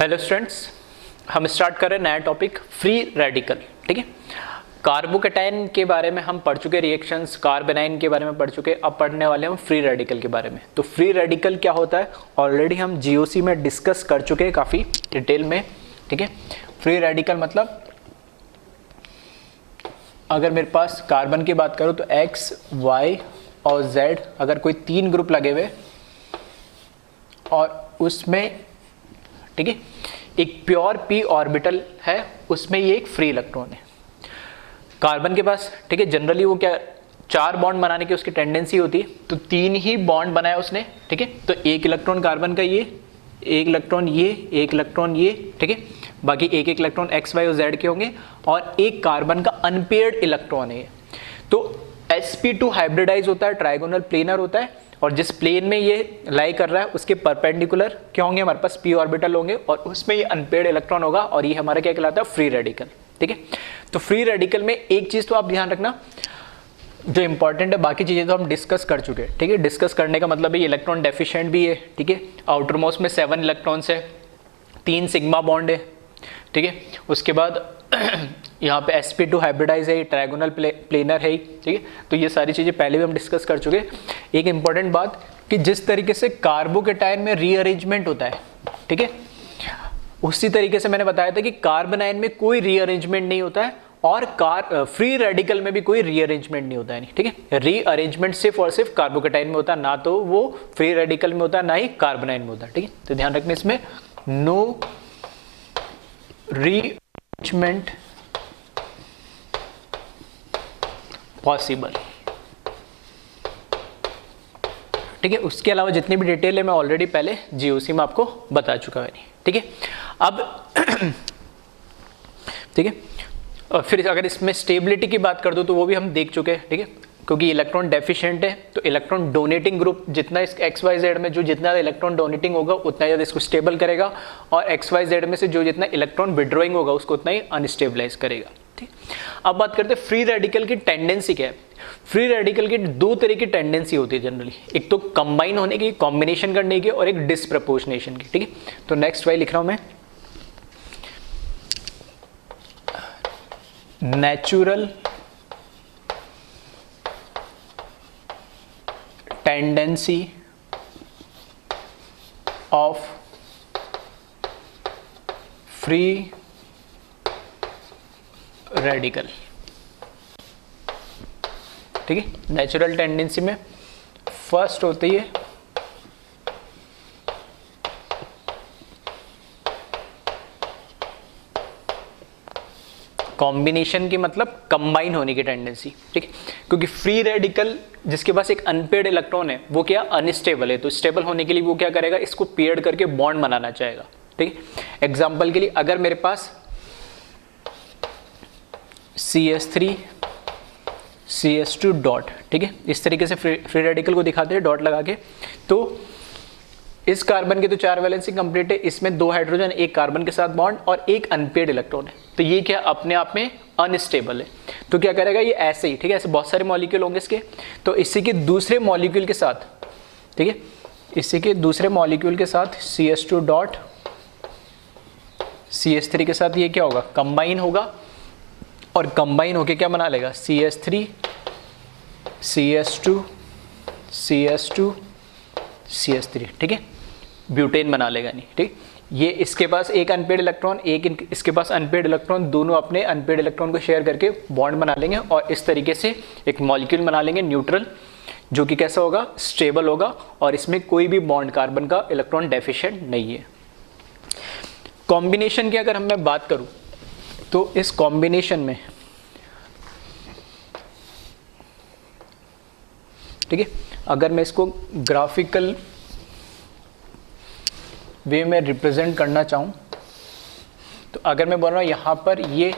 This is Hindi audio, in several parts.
हेलो स्टूडेंट्स, हम स्टार्ट कर रहे हैं नया टॉपिक फ्री रेडिकल। ठीक है, कार्बोकैटायन के बारे में हम पढ़ चुके, रिएक्शंस कार्बेनाइन के बारे में पढ़ चुके। अब पढ़ने वाले हम फ्री रेडिकल के बारे में। तो फ्री रेडिकल क्या होता है ऑलरेडी हम जीओसी में डिस्कस कर चुके हैं काफ़ी डिटेल में। ठीक है, फ्री रेडिकल मतलब अगर मेरे पास कार्बन की बात करूँ तो एक्स, वाई और जेड, अगर कोई 3 ग्रुप लगे हुए और उसमें ठीक है एक प्योर पी ऑर्बिटल है, उसमें ये एक फ्री इलेक्ट्रॉन है कार्बन के पास। ठीक है, जनरली वो क्या 4 बॉन्ड बनाने की उसकी टेंडेंसी होती है, तो 3 ही बॉन्ड बनाया उसने। ठीक है, तो 1 इलेक्ट्रॉन कार्बन का ये, 1 इलेक्ट्रॉन ये, 1 इलेक्ट्रॉन ये। ठीक है, बाकी 1 इलेक्ट्रॉन एक्स, वाई और जेड के होंगे और एक कार्बन का अनपेयर्ड इलेक्ट्रॉन है ये। तो sp2 हाइब्रिडाइज होता है, ट्राइगोनल प्लेनर होता है, और जिस प्लेन में ये लाई कर रहा है उसके परपेंडिकुलर क्या होंगे, हमारे पास p ऑर्बिटल होंगे और उसमें ये अनपेयर्ड इलेक्ट्रॉन होगा और ये हमारा क्या कहलाता है, फ्री रेडिकल। ठीक है, तो फ्री रेडिकल में एक चीज तो आप ध्यान रखना जो इंपॉर्टेंट है, बाकी चीजें तो हम डिस्कस कर चुके हैं। ठीक है, डिस्कस करने का मतलब है इलेक्ट्रॉन डेफिशिएंट भी है। ठीक है, आउटर मोस्ट में 7 इलेक्ट्रॉन्स है, 3 सिग्मा बॉन्ड है। ठीक है, उसके बाद यहाँ पे sp2 हाइब्रिडाइज है, ट्रायगोनल प्लेनर है। ठीक है, तो ये सारी चीज़ें पहले भी हम डिस्कस कर चुके। एक इंपॉर्टेंट बात कि जिस तरीके से कार्बोकैटायन में रीअरेंजमेंट होता है, ठीक है, उसी तरीके से मैंने बताया था कि कार्बोनाइन में कोई रीअरेंजमेंट नहीं होता है और फ्री रेडिकल में भी कोई रीअरेंजमेंट नहीं होता है। ठीक है, रीअरेंजमेंट सिर्फ और सिर्फ कार्बोकैटायन में होता है, ना तो वो फ्री रेडिकल में होता है, ना ही कार्बोनाइन में होता है। ठीक है, तो ध्यान रखना इसमें नो रीअरेंजमेंट पॉसिबल। ठीक है, उसके अलावा जितनी भी डिटेल है मैं ऑलरेडी पहले जीओसी में आपको बता चुका है। ठीक है, अब ठीक है, और फिर अगर इसमें स्टेबिलिटी की बात कर दो तो वो भी हम देख चुके हैं। ठीक है, क्योंकि इलेक्ट्रॉन डेफिशिएंट है तो इलेक्ट्रॉन डोनेटिंग ग्रुप जितना इस एक्स वाई जेड में जो जितना इलेक्ट्रॉन डोनेटिंग होगा उतना ज़्यादा इसको स्टेबल करेगा, और एक्स वाई जेड में से जो जितना इलेक्ट्रॉन विड्रॉइंग होगा उसको उतना ही अनस्टेबलाइज करेगा। ठीक, अब बात करते हैं फ्री रेडिकल की टेंडेंसी क्या है। फ्री रेडिकल की 2 तरह की टेंडेंसी होती है जनरली, एक तो कंबाइन होने की, कॉम्बिनेशन करने की, और एक डिसप्रपोर्शनेशन की। ठीक है, तो नेक्स्ट वाई लिख रहा हूं मैं, natural tendency of free radical. ठीक है, नेचुरल टेंडेंसी में फर्स्ट होती है कॉम्बिनेशन की, मतलब कंबाइन होने की टेंडेंसी। ठीक है, क्योंकि फ्री रेडिकल जिसके पास एक अनपेयर्ड इलेक्ट्रॉन है वो क्या अनस्टेबल है, तो स्टेबल होने के लिए वो क्या करेगा, इसको पेयर्ड करके बॉन्ड बनाना चाहेगा। ठीक है, एग्जांपल के लिए अगर मेरे पास CH3 CH2 डॉट, ठीक है, इस तरीके से फ्री रेडिकल को दिखाते हैं डॉट लगा के, तो इस कार्बन के तो 4 वैलेंसी कंप्लीट है, इसमें 2 हाइड्रोजन, 1 कार्बन के साथ बॉन्ड और 1 अनपेयर्ड इलेक्ट्रॉन है, तो ये क्या अपने आप में अनस्टेबल है। तो क्या करेगा ये ऐसे ही, ठीक है, ऐसे बहुत सारे मॉलिक्यूल होंगे इसके, तो इसी के दूसरे मॉलिक्यूल के साथ, ठीक है, इसी के दूसरे मॉलिक्यूल के साथ CH2 डॉट CH3 के साथ ये क्या होगा, कंबाइन होगा, और कंबाइन होके क्या बना लेगा, CH3 CH2 CH2 CH3। ठीक है, ब्यूटेन बना लेगा नहीं। ठीक, ये इसके पास एक अनपेयर्ड इलेक्ट्रॉन, एक इसके पास अनपेयर्ड इलेक्ट्रॉन, दोनों अपने अनपेयर्ड इलेक्ट्रॉन को शेयर करके बॉन्ड बना लेंगे और इस तरीके से एक मॉलिक्यूल बना लेंगे न्यूट्रल, जो कि कैसा होगा, स्टेबल होगा, और इसमें कोई भी बॉन्ड कार्बन का इलेक्ट्रॉन डेफिशिएंट नहीं है। कॉम्बिनेशन की अगर मैं बात करूं तो इस कॉम्बिनेशन में, ठीक है, अगर मैं इसको ग्राफिकल वे में रिप्रेजेंट करना चाहूँ तो अगर मैं बोल रहा हूँ यहाँ पर ये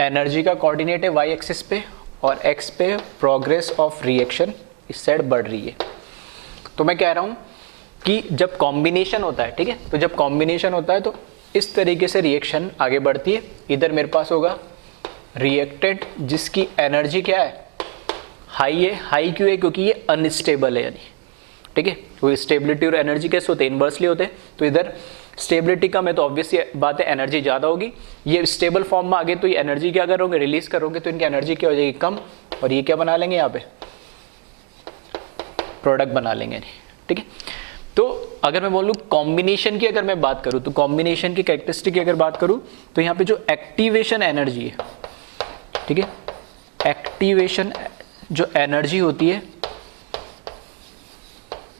एनर्जी का कोऑर्डिनेट है वाई एक्सिस पे और एक्स पे प्रोग्रेस ऑफ रिएक्शन इस साइड बढ़ रही है, तो मैं कह रहा हूँ कि जब कॉम्बिनेशन होता है, ठीक है, तो जब कॉम्बिनेशन होता है तो इस तरीके से रिएक्शन आगे बढ़ती है। इधर मेरे पास होगा रिएक्टेंट जिसकी एनर्जी क्या है, हाई है। हाई क्यों है, क्योंकि ये अनस्टेबल है, यानी ठीक है। वो स्टेबिलिटी और एनर्जी कैसे होते हैं, इन्वर्सली होते हैं। तो इधर स्टेबिलिटी कम है तो ऑब्वियस बात है एनर्जी ज़्यादा होगी। ये स्टेबल फॉर्म में आगे तो ये एनर्जी क्या करोगे, रिलीज करोगे, तो इनकी एनर्जी क्या हो जाएगी, कम, और ये क्या बना लेंगे यहाँ पे, प्रोडक्ट बना लेंगे, ठीक है। तो अगर मैं बोलूँ कॉम्बिनेशन की अगर मैं बात करूँ, तो कॉम्बिनेशन की कैरेक्टरिस्टिक की अगर बात करूँ तो यहाँ पे जो एक्टिवेशन एनर्जी है, ठीक है, एक्टिवेशन जो एनर्जी होती है,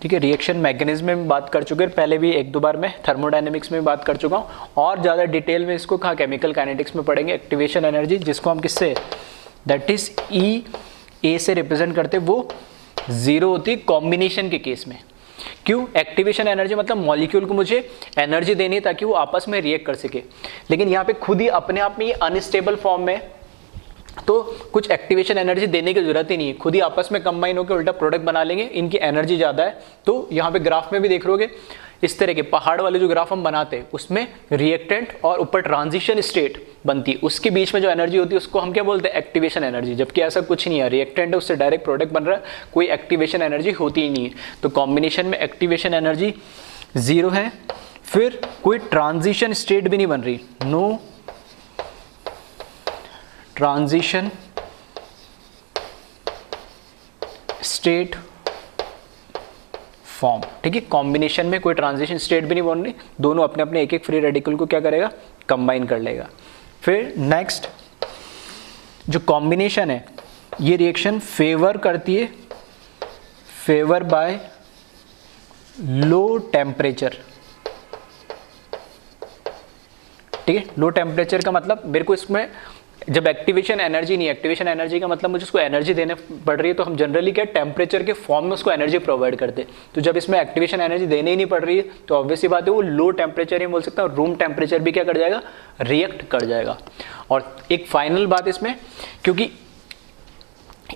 ठीक है, रिएक्शन मैकेनिज्म में बात कर चुके हैं पहले भी एक दो बार, मैं थर्मोडायनेमिक्स में बात कर चुका हूँ, और ज़्यादा डिटेल में इसको कहाँ केमिकल काइनेटिक्स में पढ़ेंगे। एक्टिवेशन एनर्जी जिसको हम किससे, दैट इज ई ए से रिप्रेजेंट करते, वो जीरो होती है कॉम्बिनेशन के केस में। क्यों, एक्टिवेशन एनर्जी मतलब मॉलिक्यूल को मुझे एनर्जी देनी है ताकि वो आपस में रिएक्ट कर सके, लेकिन यहाँ पे खुद ही अपने आप में ये अनस्टेबल फॉर्म में, तो कुछ एक्टिवेशन एनर्जी देने की जरूरत ही नहीं है, खुद ही आपस में कंबाइन होकर उल्टा प्रोडक्ट बना लेंगे, इनकी एनर्जी ज़्यादा है। तो यहाँ पे ग्राफ में भी देख लोगे इस तरह के पहाड़ वाले जो ग्राफ हम बनाते हैं उसमें रिएक्टेंट और ऊपर ट्रांजिशन स्टेट बनती है, उसके बीच में जो एनर्जी होती है उसको हम क्या बोलते हैं, एक्टिवेशन एनर्जी। जबकि ऐसा कुछ नहीं है, रिएक्टेंट है उससे डायरेक्ट प्रोडक्ट बन रहा है, कोई एक्टिवेशन एनर्जी होती ही नहीं है। तो कॉम्बिनेशन में एक्टिवेशन एनर्जी जीरो है, फिर कोई ट्रांजिशन स्टेट भी नहीं बन रही, नो ट्रांजिशन स्टेट फॉर्म, ठीक है। कॉम्बिनेशन में कोई ट्रांजिशन स्टेट भी नहीं बन रही, दोनों अपने अपने एक एक फ्री रेडिकल को क्या करेगा, कंबाइन कर लेगा। फिर नेक्स्ट जो कॉम्बिनेशन है, ये रिएक्शन फेवर करती है, फेवर बाय लो टेम्परेचर, ठीक है। लो टेम्परेचर का मतलब मेरे को इसमें जब एक्टिवेशन एनर्जी नहीं, एक्टिवेशन एनर्जी का मतलब मुझे उसको एनर्जी देने पड़ रही है, तो हम जनरली क्या टेम्परेचर के फॉर्म में उसको एनर्जी प्रोवाइड करते हैं। तो जब इसमें एक्टिवेशन एनर्जी देने ही नहीं पड़ रही है तो ऑब्वियसली बात है वो लो टेम्परेचर ही बोल सकता हूँ, रूम टेम्परेचर भी क्या कर जाएगा, रिएक्ट कर जाएगा। और एक फाइनल बात इसमें, क्योंकि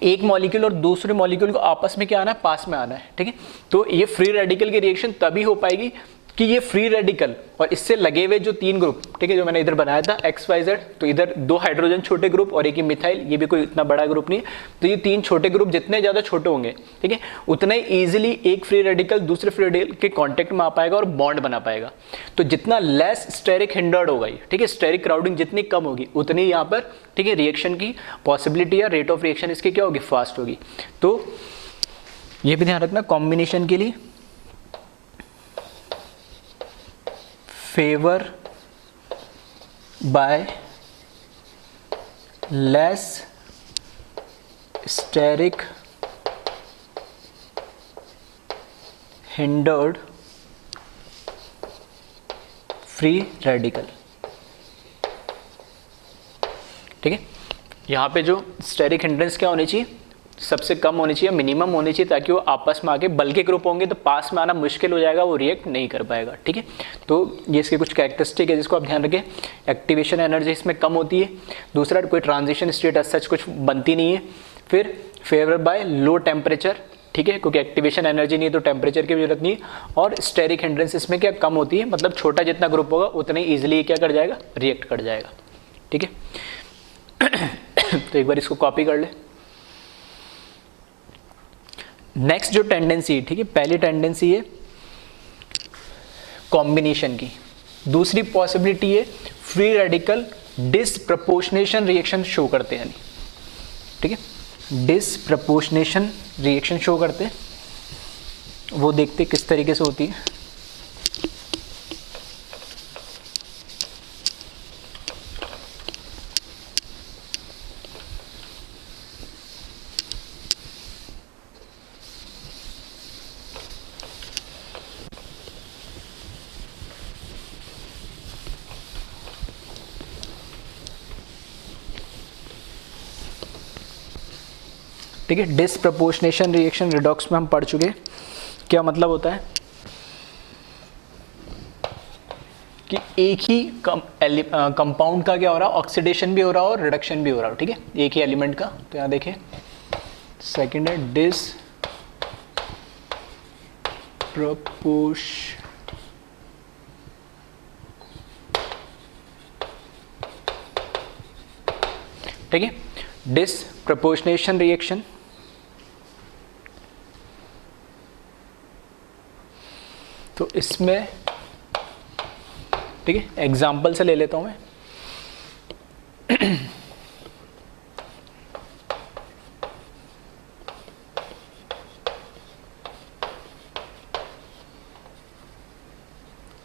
एक मॉलिक्यूल और दूसरे मॉलिक्यूल को आपस में क्या आना है, पास में आना है, ठीक है। तो ये फ्री रेडिकल की रिएक्शन तभी हो पाएगी कि ये फ्री रेडिकल और इससे लगे हुए जो तीन ग्रुप, ठीक है, जो मैंने इधर बनाया था XYZ, तो इधर दो हाइड्रोजन छोटे ग्रुप और एक ही मिथाइल, ये भी कोई इतना बड़ा ग्रुप नहीं है, तो ये तीन छोटे ग्रुप जितने ज़्यादा छोटे होंगे, ठीक है, उतना ही ईजिली एक फ्री रेडिकल दूसरे फ्री रेडिकल के कॉन्टेक्ट में आ पाएगा और बॉन्ड बना पाएगा। तो जितना लेस स्टेरिक हिंडर्ड होगा ये, ठीक है, स्टेरिक क्राउडिंग जितनी कम होगी उतनी यहाँ पर, ठीक है, रिएक्शन की पॉसिबिलिटी या रेट ऑफ रिएक्शन इसकी क्या होगी, फास्ट होगी। तो ये भी ध्यान रखना कॉम्बिनेशन के लिए, favour by less steric hindered free radical, ठीक है। यहाँ पे जो स्टेरिक हिंड्रेंस क्या होनी चाहिए, सबसे कम होनी चाहिए, मिनिमम होनी चाहिए, ताकि वो आपस में आके बल्कि ग्रुप होंगे तो पास में आना मुश्किल हो जाएगा, वो रिएक्ट नहीं कर पाएगा, ठीक है। तो ये इसके कुछ कैरेक्टरिस्टिक है जिसको आप ध्यान रखें। एक्टिवेशन एनर्जी इसमें कम होती है, दूसरा कोई ट्रांजिशन स्टेट सच कुछ बनती नहीं है, फिर फेवर बाय लो टेम्परेचर, ठीक है, क्योंकि एक्टिवेशन एनर्जी नहीं है तो टेम्परेचर की जरूरत नहीं है, और स्टेरिक हिंड्रेंस इसमें क्या कम होती है, मतलब छोटा जितना ग्रुप होगा उतना ही ईजिली क्या कर जाएगा, रिएक्ट कर जाएगा, ठीक है। तो एक बार इसको कॉपी कर ले। नेक्स्ट जो टेंडेंसी, ठीक है, पहली टेंडेंसी है कॉम्बिनेशन की, दूसरी पॉसिबिलिटी है free radical disproportionation reaction show करते हैं, ठीक है, डिसप्रपोर्शनेशन रिएक्शन शो करते हैं, वो देखते किस तरीके से होती है। ठीक है, डिसप्रपोर्शनेशन रिएक्शन रिडॉक्स में हम पढ़ चुके, क्या मतलब होता है कि एक ही कंपाउंड का क्या हो रहा है, ऑक्सीडेशन भी हो रहा हो और रिडक्शन भी हो रहा हो, ठीक है, एक ही एलिमेंट का। तो यहाँ देखिए सेकंड है ठीक है, डिसप्रपोर्शनेशन रिएक्शन, तो इसमें ठीक है एग्जाम्पल से ले लेता हूं मैं।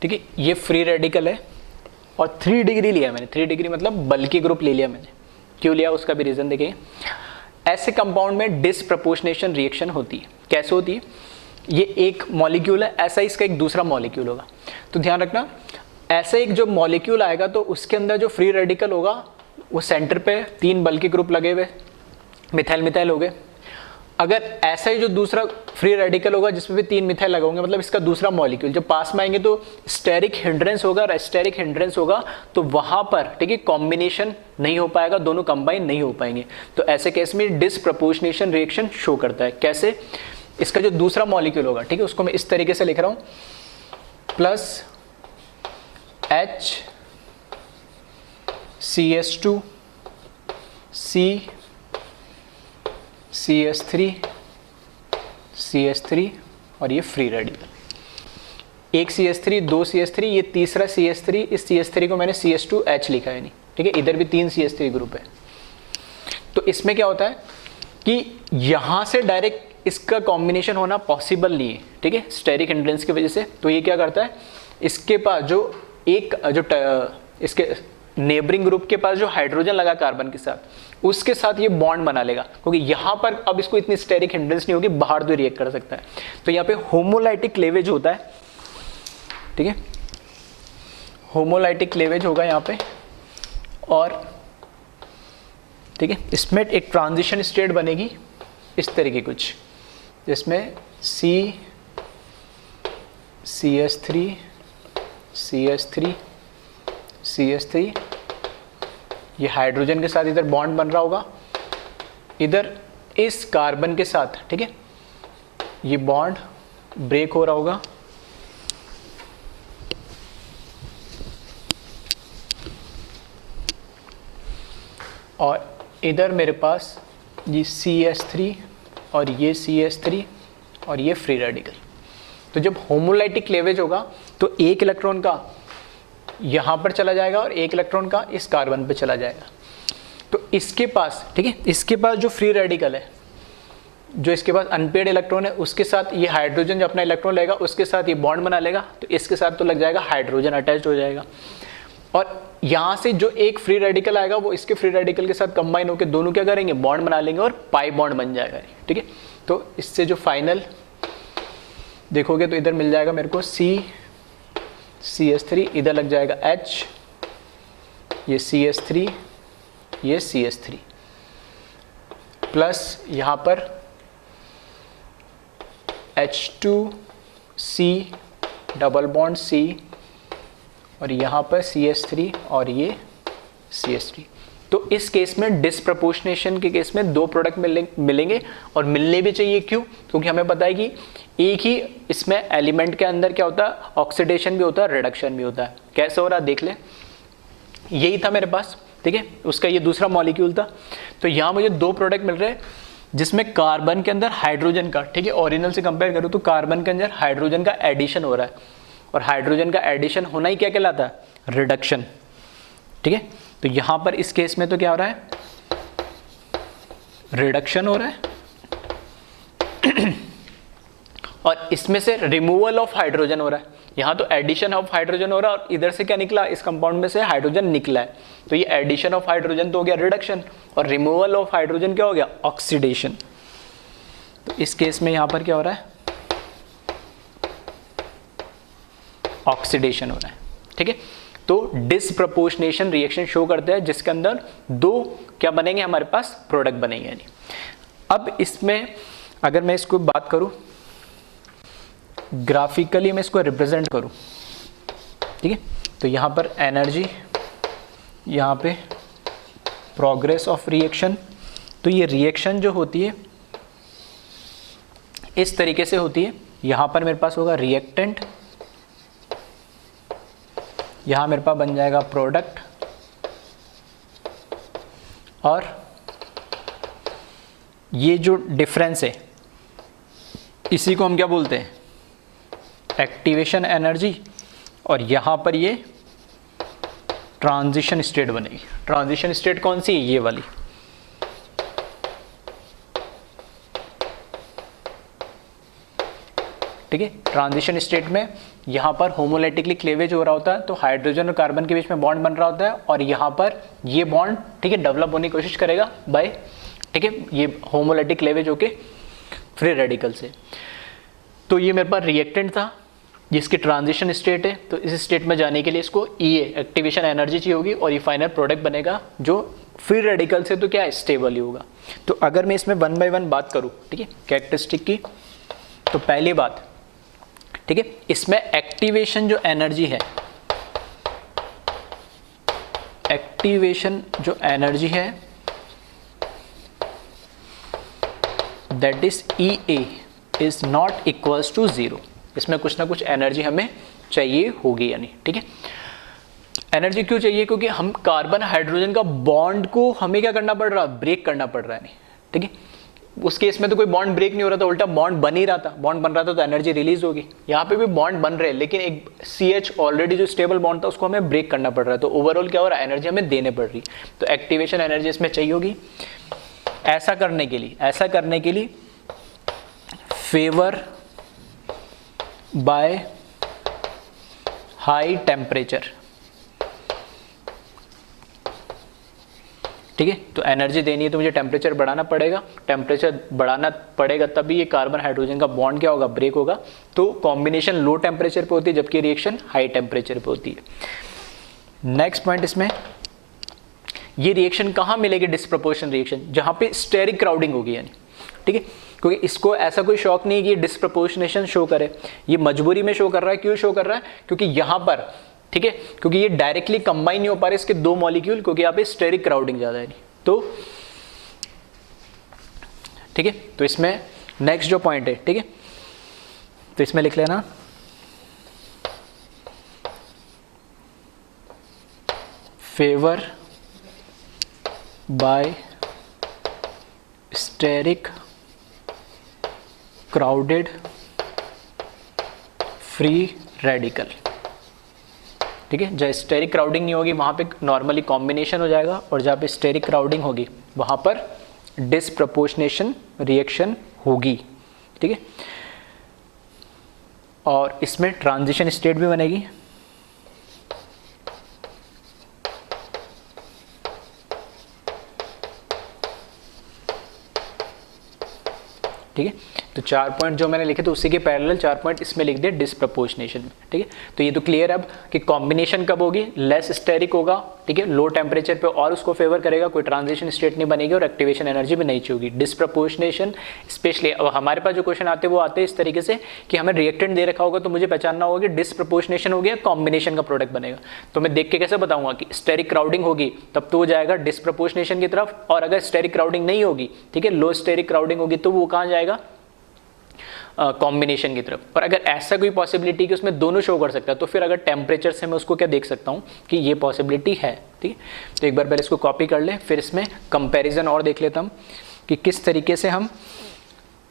ठीक है, ये फ्री रेडिकल है और 3 डिग्री लिया मैंने, 3 डिग्री मतलब बल्कि ग्रुप ले लिया मैंने। क्यों लिया उसका भी रीजन देखिए। ऐसे कंपाउंड में डिसप्रपोर्शनेशन रिएक्शन होती है। कैसे होती है? ये एक मॉलिक्यूल है, ऐसा इसका एक दूसरा मॉलिक्यूल होगा। तो ध्यान रखना, ऐसा एक जो मॉलिक्यूल आएगा तो उसके अंदर जो फ्री रेडिकल होगा वो सेंटर पे 3 बल्कि ग्रुप लगे हुए मिथाइल मिथाइल हो गए। अगर ऐसा ही जो दूसरा फ्री रेडिकल होगा जिसमें भी 3 मिथाइल लगे होंगे, मतलब इसका दूसरा मॉलिक्यूल जब पास में आएंगे तो स्टेरिक हिंड्रेंस होगा, और स्टेरिक हिंड्रेंस होगा तो वहां पर ठीक है कॉम्बिनेशन नहीं हो पाएगा, दोनों कंबाइन नहीं हो पाएंगे। तो ऐसे केस में डिसप्रपोर्शनेशन रिएक्शन शो करता है। कैसे? इसका जो दूसरा मॉलिक्यूल होगा ठीक है उसको मैं इस तरीके से लिख रहा हूं, plus H CS2 C CS3 CS3 और ये फ्री रेडिकल। एक CS3 2 CS3, ये तीसरा CS3, इस CS3 को मैंने CS2H लिखा है नहीं, ठीक है, इधर भी 3 CS3 ग्रुप है। तो इसमें क्या होता है कि यहां से डायरेक्ट इसका कॉम्बिनेशन होना पॉसिबल नहीं है, ठीक है, स्टेरिक हिंड्रेंस की वजह से। तो ये क्या करता है, इसके पास जो एक जो इसके नेबरिंग ग्रुप के पास जो हाइड्रोजन लगा कार्बन के साथ, उसके साथ ये बॉन्ड बना लेगा, क्योंकि यहां पर अब इसको इतनी स्टेरिक हिंड्रेंस नहीं होगी, बाहर तो रिएक्ट कर सकता है। तो यहाँ पे होमोलाइटिक क्लेवेज होता है, ठीक है, होमोलाइटिक क्लेवेज होगा यहाँ पे, और ठीक है इसमें एक ट्रांजिशन स्टेट बनेगी इस तरीके कुछ, जिसमें CS3 CS3 CS3 ये हाइड्रोजन के साथ इधर बॉन्ड बन रहा होगा, इधर इस कार्बन के साथ, ठीक है, ये बॉन्ड ब्रेक हो रहा होगा, और इधर मेरे पास ये CS3 और ये CS3 और ये फ्री रेडिकल। तो जब होमोलाइटिक क्लेवेज होगा तो एक इलेक्ट्रॉन का यहाँ पर चला जाएगा और एक इलेक्ट्रॉन का इस कार्बन पे चला जाएगा। तो इसके पास, ठीक है, इसके पास जो फ्री रेडिकल है, जो इसके पास अनपेड इलेक्ट्रॉन है, उसके साथ ये हाइड्रोजन जो अपना इलेक्ट्रॉन लेगा उसके साथ ये बॉन्ड बना लेगा, तो इसके साथ तो लग जाएगा हाइड्रोजन अटैच हो जाएगा, और यहाँ से जो एक फ्री रेडिकल आएगा वो इसके फ्री रेडिकल के साथ कंबाइन होकर दोनों क्या करेंगे, बॉन्ड बना लेंगे और पाई बॉन्ड बन जाएगा, ठीक है। तो इससे जो फाइनल देखोगे तो इधर मिल जाएगा मेरे को CS3, इधर लग जाएगा H, ये CS3, ये CS3, प्लस यहाँ पर H2C डबल बॉन्ड C, और यहाँ पर CS3 और ये CS3। तो इस केस में डिसप्रपोर्शनेशन के केस में 2 प्रोडक्ट मिलेंगे, और मिलने भी चाहिए। क्यों? क्योंकि हमें पता है कि एक ही इसमें एलिमेंट के अंदर क्या होता है, ऑक्सीडेशन भी होता है, रिडक्शन भी होता है। कैसे हो रहा है देख ले, यही था मेरे पास, ठीक है, उसका ये दूसरा मॉलिक्यूल था। तो यहाँ मुझे 2 प्रोडक्ट मिल रहे हैं जिसमें कार्बन के अंदर हाइड्रोजन का, ठीक है, ओरिजिनल से कंपेयर करूँ तो कार्बन के अंदर हाइड्रोजन का एडिशन हो रहा है, और हाइड्रोजन का एडिशन होना ही क्या कहलाता है, रिडक्शन, ठीक है। तो यहाँ पर इस केस में तो क्या हो रहा है, रिडक्शन हो रहा है, और इसमें से रिमूवल ऑफ हाइड्रोजन हो रहा है। यहाँ तो एडिशन ऑफ हाइड्रोजन हो रहा है, और इधर से क्या निकला, इस कंपाउंड में से हाइड्रोजन निकला है। तो ये एडिशन ऑफ हाइड्रोजन तो हो गया रिडक्शन, और रिमूवल ऑफ हाइड्रोजन क्या हो गया, ऑक्सीडेशन। तो इस केस में यहाँ पर क्या हो रहा है, ऑक्सीडेशन हो रहा है, ठीक है। तो डिसप्रपोर्शनेशन रिएक्शन शो करता है जिसके अंदर 2 क्या बनेंगे, हमारे पास प्रोडक्ट बनेंगे। यानी अब इसमें अगर मैं इसको बात करूं ग्राफिकली, मैं इसको रिप्रेजेंट करूं, ठीक है, तो यहां पर एनर्जी, यहां पे प्रोग्रेस ऑफ रिएक्शन। तो ये रिएक्शन जो होती है इस तरीके से होती है। यहां पर मेरे पास होगा रिएक्टेंट, यहां मेरे पास बन जाएगा प्रोडक्ट, और ये जो डिफरेंस है इसी को हम क्या बोलते हैं, एक्टिवेशन एनर्जी, और यहाँ पर ये ट्रांजिशन स्टेट बनेगी। ट्रांजिशन स्टेट कौन सी है? ये वाली। ठीक है, ट्रांजिशन स्टेट में यहाँ पर होमोलाइटिकली क्लेवेज हो रहा होता है, तो हाइड्रोजन और कार्बन के बीच में बॉन्ड बन रहा होता है, और यहाँ पर ये बॉन्ड, ठीक है, डेवलप होने की कोशिश करेगा बाय, ठीक है, ये होमोलाइटिक क्लेवेज होके फ्री रेडिकल से। तो ये मेरे पास रिएक्टेंट था जिसकी ट्रांजिशन स्टेट है, तो इस स्टेट में जाने के लिए इसको EA एक्टिवेशन एनर्जी चाहिए होगी, और ये फाइनल प्रोडक्ट बनेगा जो फ्री रेडिकल से तो क्या है, स्टेबल ही होगा। तो अगर मैं इसमें 1 बाय 1 बात करूँ, ठीक है, कैरेक्टरिस्टिक की, तो पहली बात, ठीक है, इसमें एक्टिवेशन जो एनर्जी है, एक्टिवेशन जो एनर्जी है that is EA is not equals to 0। इसमें कुछ ना कुछ एनर्जी हमें चाहिए होगी, यानी, ठीक है। एनर्जी क्यों चाहिए? क्योंकि हम कार्बन हाइड्रोजन का बॉन्ड को हमें क्या करना पड़ रहा है, ब्रेक करना पड़ रहा है, नहीं, ठीक है। उस केस में तो कोई बॉन्ड ब्रेक नहीं हो रहा था, उल्टा बॉन्ड बन ही रहा था, बॉन्ड बन रहा था तो एनर्जी रिलीज होगी। यहाँ पे भी बॉन्ड बन रहे हैं, लेकिन एक CH ऑलरेडी जो स्टेबल बॉन्ड था उसको हमें ब्रेक करना पड़ रहा है, तो ओवरऑल क्या हो रहा है, एनर्जी हमें देने पड़ रही, तो एक्टिवेशन एनर्जी इसमें चाहिए होगी। ऐसा करने के लिए फेवर बाय हाई टेम्परेचर, ठीक है। तो एनर्जी देनी है तो मुझे टेम्परेचर बढ़ाना पड़ेगा, टेम्परेचर बढ़ाना पड़ेगा तभी ये कार्बन हाइड्रोजन का बॉन्ड क्या होगा, ब्रेक होगा। तो कॉम्बिनेशन लो टेम्परेचर पे होती है जबकि रिएक्शन हाई टेम्परेचर पे होती है। नेक्स्ट पॉइंट, इसमें ये रिएक्शन कहाँ मिलेगी, डिस्प्रपोर्शन रिएक्शन, जहाँ पे स्टेरिक क्राउडिंग होगी, यानी, ठीक है। क्योंकि इसको ऐसा कोई शौक नहीं कि ये डिस्प्रपोर्शनेशन शो करे, ये मजबूरी में शो कर रहा है। क्यों शो कर रहा है? क्योंकि यहाँ पर, ठीक है, क्योंकि ये डायरेक्टली कंबाइन नहीं हो पा रहे इसके दो मॉलिक्यूल, क्योंकि यहाँ पे स्टेरिक क्राउडिंग ज्यादा है, तो ठीक है। तो इसमें नेक्स्ट जो पॉइंट है, ठीक है, तो इसमें लिख लेना favour by steric crowded free radical, ठीक है। जहाँ स्टेरिक क्राउडिंग नहीं होगी वहाँ पे नॉर्मली कॉम्बिनेशन हो जाएगा, और जहाँ पे स्टेरिक क्राउडिंग होगी वहाँ पर डिस्प्रपोर्शनेशन रिएक्शन होगी, ठीक है। और इसमें ट्रांजिशन स्टेट भी बनेगी, ठीक है। तो 4 पॉइंट जो मैंने लिखे थे उसी के पैरेलल 4 पॉइंट इसमें लिख दिए डिस्प्रपोर्शनेशन में, ठीक है। तो ये तो क्लियर है अब कि कॉम्बिनेशन कब होगी, लेस स्टेरिक होगा, ठीक है, लो टेम्परेचर पे और उसको फेवर करेगा, कोई ट्रांजिशन स्टेट नहीं बनेगी और एक्टिवेशन एनर्जी भी नहीं चाहिए। डिस्प्रपोर्शनेशन स्पेशली अब हमारे पास जो क्वेश्चन आते हैं वो आते हैं इस तरीके से कि हमें रिएक्टेंट दे रखा होगा तो मुझे पहचानना होगा कि डिस्प्रपोर्शनेशन हो गया, कॉम्बिनेशन का प्रोडक्ट बनेगा। तो मैं देख के कैसे बताऊंगा कि स्टेरिक क्राउडिंग होगी तब तो वो जाएगा डिस्प्रपोर्शनेशन की तरफ, और अगर स्टेरिक क्राउडिंग नहीं होगी, ठीक है, लो स्टेरिक क्राउडिंग होगी तो वो कहाँ जाएगा, कॉम्बिनेशन की तरफ। और अगर ऐसा कोई पॉसिबिलिटी कि उसमें दोनों शो कर सकता है तो फिर अगर टेम्परेचर से मैं उसको क्या देख सकता हूँ कि ये पॉसिबिलिटी है, ठीक है। तो एक बार पहले इसको कॉपी कर ले, फिर इसमें कंपैरिजन और देख लेता हूँ कि किस तरीके से हम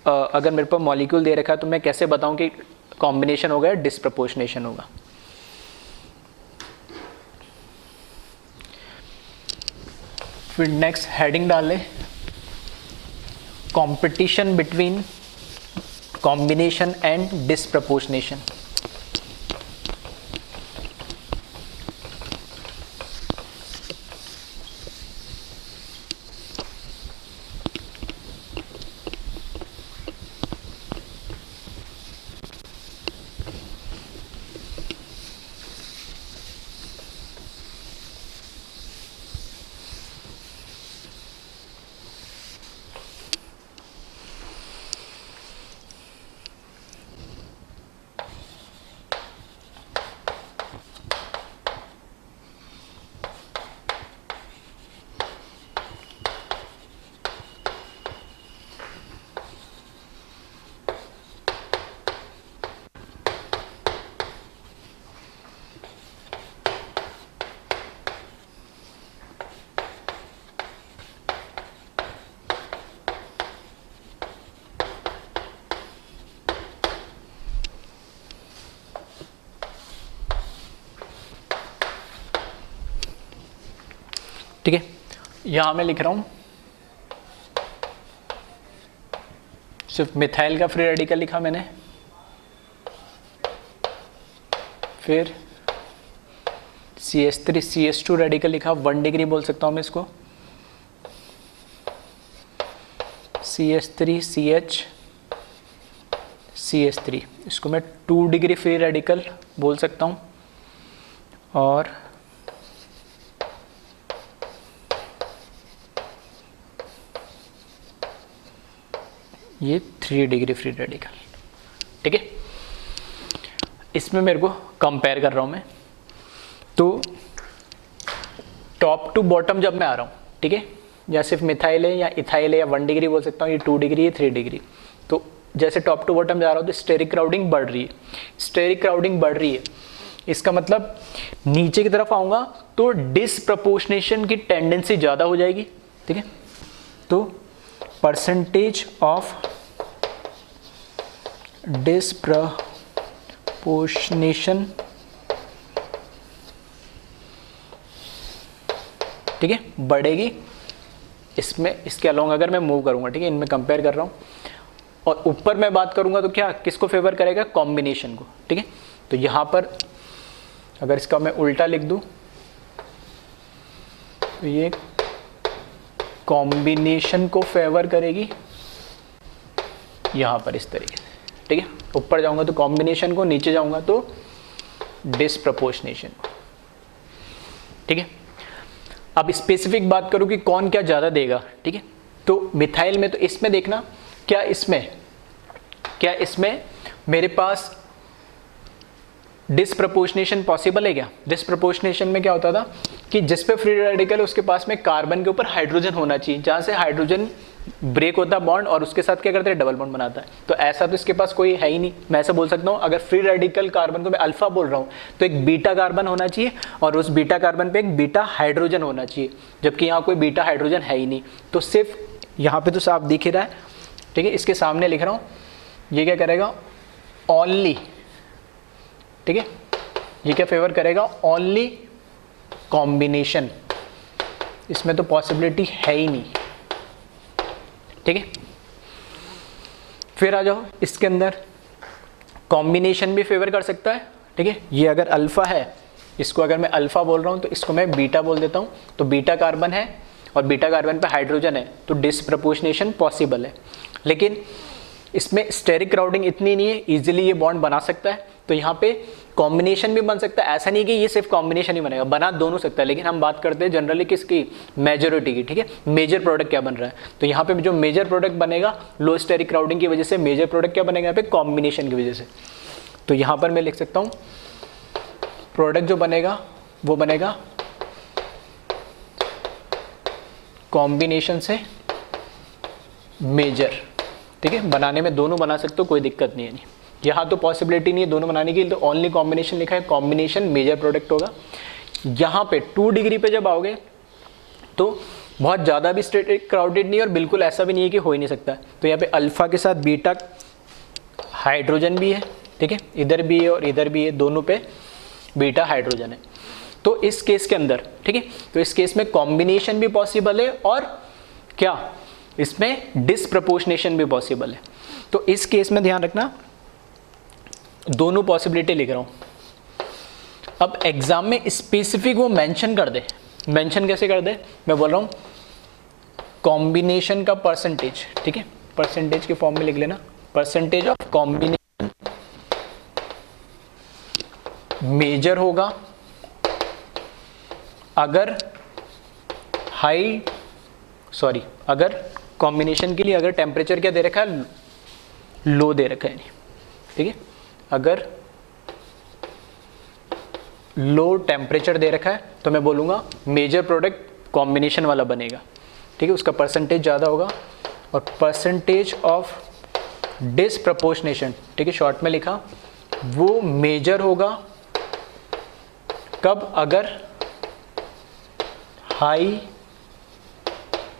अगर मेरे पास मॉलिक्यूल दे रखा है तो मैं कैसे बताऊँ कि कॉम्बिनेशन होगा या डिस्प्रपोर्शनेशन होगा। फिर नेक्स्ट हेडिंग डाल ले, competition between combination and disproportionation। ठीक है, यहाँ मैं लिख रहा हूँ सिर्फ मिथाइल का फ्री रेडिकल लिखा मैंने, फिर CH3 CH2 रेडिकल लिखा, 1 डिग्री बोल सकता हूँ मैं इसको, CH3 CH CH3, इसको मैं 2 डिग्री फ्री रेडिकल बोल सकता हूँ, और ये 3 डिग्री फ्री रेडिकल। ठीक है, इसमें मेरे को कंपेयर कर रहा हूँ मैं, तो टॉप टू बॉटम जब मैं आ रहा हूँ, ठीक है, या सिर्फ मिथाइल है या इथाइल है या 1 डिग्री बोल सकता हूँ, ये 2 डिग्री है 3 डिग्री, तो जैसे टॉप टू बॉटम जा रहा हूँ तो स्टेरिक क्राउडिंग बढ़ रही है, स्टेरिक क्राउडिंग बढ़ रही है, इसका मतलब नीचे की तरफ आऊँगा तो डिसप्रपोर्शनेशन की टेंडेंसी ज़्यादा हो जाएगी। ठीक है, तो परसेंटेज ऑफ डिसप्रपोर्शनेशन, ठीक है, बढ़ेगी इसमें, इसके अलोंग अगर मैं मूव करूंगा, ठीक है, इनमें कंपेयर कर रहा हूं, और ऊपर मैं बात करूंगा तो क्या किसको फेवर करेगा, कॉम्बिनेशन को। ठीक है, तो यहां पर अगर इसका मैं उल्टा लिख दूं तो ये कॉम्बिनेशन को फेवर करेगी यहां पर इस तरीके से। ठीक है, ऊपर जाऊंगा तो कॉम्बिनेशन को, नीचे जाऊंगा तो डिसप्रपोर्शनेशन को। ठीक है, अब स्पेसिफिक बात करूं कि कौन क्या ज़्यादा देगा। ठीक है, तो मिथाइल में तो इसमें देखना, क्या इसमें मेरे पास डिसप्रपोर्शनेशन पॉसिबल है क्या। डिसप्रपोर्शनेशन में क्या होता था कि जिस पे फ्री रेडिकल है उसके पास में कार्बन के ऊपर हाइड्रोजन होना चाहिए, जहाँ से हाइड्रोजन ब्रेक होता है बॉन्ड और उसके साथ क्या करते हैं, डबल बॉन्ड बनाता है। तो ऐसा तो इसके पास कोई है ही नहीं। मैं ऐसा बोल सकता हूँ, अगर फ्री रेडिकल कार्बन को मैं अल्फा बोल रहा हूँ तो एक बीटा कार्बन होना चाहिए और उस बीटा कार्बन पे एक बीटा हाइड्रोजन होना चाहिए, जबकि यहाँ कोई बीटा हाइड्रोजन है ही नहीं। तो सिर्फ यहाँ पे तो साफ दिख ही रहा है। ठीक है, इसके सामने लिख रहा हूँ, ये क्या करेगा, ओनली। ठीक है, ये क्या फेवर करेगा, ओनली कॉम्बिनेशन, इसमें तो पॉसिबिलिटी है ही नहीं। ठीक है, फिर आ जाओ इसके अंदर, कॉम्बिनेशन भी फेवर कर सकता है। ठीक है, ये अगर अल्फा है, इसको अगर मैं अल्फा बोल रहा हूँ तो इसको मैं बीटा बोल देता हूँ, तो बीटा कार्बन है और बीटा कार्बन पे हाइड्रोजन है, तो डिसप्रपोर्शनेशन पॉसिबल है। लेकिन इसमें स्टेरिक क्राउडिंग इतनी नहीं है, इजीली ये बॉन्ड बना सकता है, तो यहाँ पे कॉम्बिनेशन भी बन सकता है। ऐसा नहीं कि ये सिर्फ कॉम्बिनेशन ही बनेगा, बना दोनों सकता है, लेकिन हम बात करते हैं जनरली किसकी, मेजोरिटी की। ठीक है, मेजर प्रोडक्ट क्या बन रहा है, तो यहाँ पे जो मेजर प्रोडक्ट बनेगा लो स्टेरिक क्राउडिंग की वजह से, मेजर प्रोडक्ट क्या बनेगा यहाँ पे, कॉम्बिनेशन की वजह से। तो यहाँ पर मैं लिख सकता हूँ प्रोडक्ट जो बनेगा वो बनेगा कॉम्बिनेशन से मेजर। ठीक है, बनाने में दोनों बना सकते हो, कोई दिक्कत नहीं है। नहीं, यहाँ तो पॉसिबिलिटी नहीं है दोनों बनाने की, तो ओनली कॉम्बिनेशन लिखा है, कॉम्बिनेशन मेजर प्रोडक्ट होगा। यहाँ पे 2 डिग्री पे जब आओगे तो बहुत ज़्यादा भी स्टेरिक क्राउडेड नहीं और बिल्कुल ऐसा भी नहीं है कि हो ही नहीं सकता। तो यहाँ पे अल्फा के साथ बीटा हाइड्रोजन भी है। ठीक है, इधर भी है और इधर भी है, दोनों पे बीटा हाइड्रोजन है। तो इस केस के अंदर, ठीक है, तो इस केस में कॉम्बिनेशन भी पॉसिबल है और क्या, इसमें डिसप्रपोर्शनेशन भी पॉसिबल है। तो इस केस में ध्यान रखना, दोनों पॉसिबिलिटी लिख रहा हूं। अब एग्जाम में स्पेसिफिक वो मेंशन कर दे, मेंशन कैसे कर दे, मैं बोल रहा हूं कॉम्बिनेशन का परसेंटेज। ठीक है, परसेंटेज के फॉर्म में लिख लेना, परसेंटेज ऑफ कॉम्बिनेशन मेजर होगा अगर अगर कॉम्बिनेशन के लिए अगर टेम्परेचर क्या दे रखा है, लो दे रखा है। ठीक है, अगर लो टेम्परेचर दे रखा है तो मैं बोलूँगा मेजर प्रोडक्ट कॉम्बिनेशन वाला बनेगा। ठीक है, उसका परसेंटेज ज़्यादा होगा। और परसेंटेज ऑफ डिसप्रपोर्शनेशन, ठीक है, शॉर्ट में लिखा, वो मेजर होगा कब, अगर हाई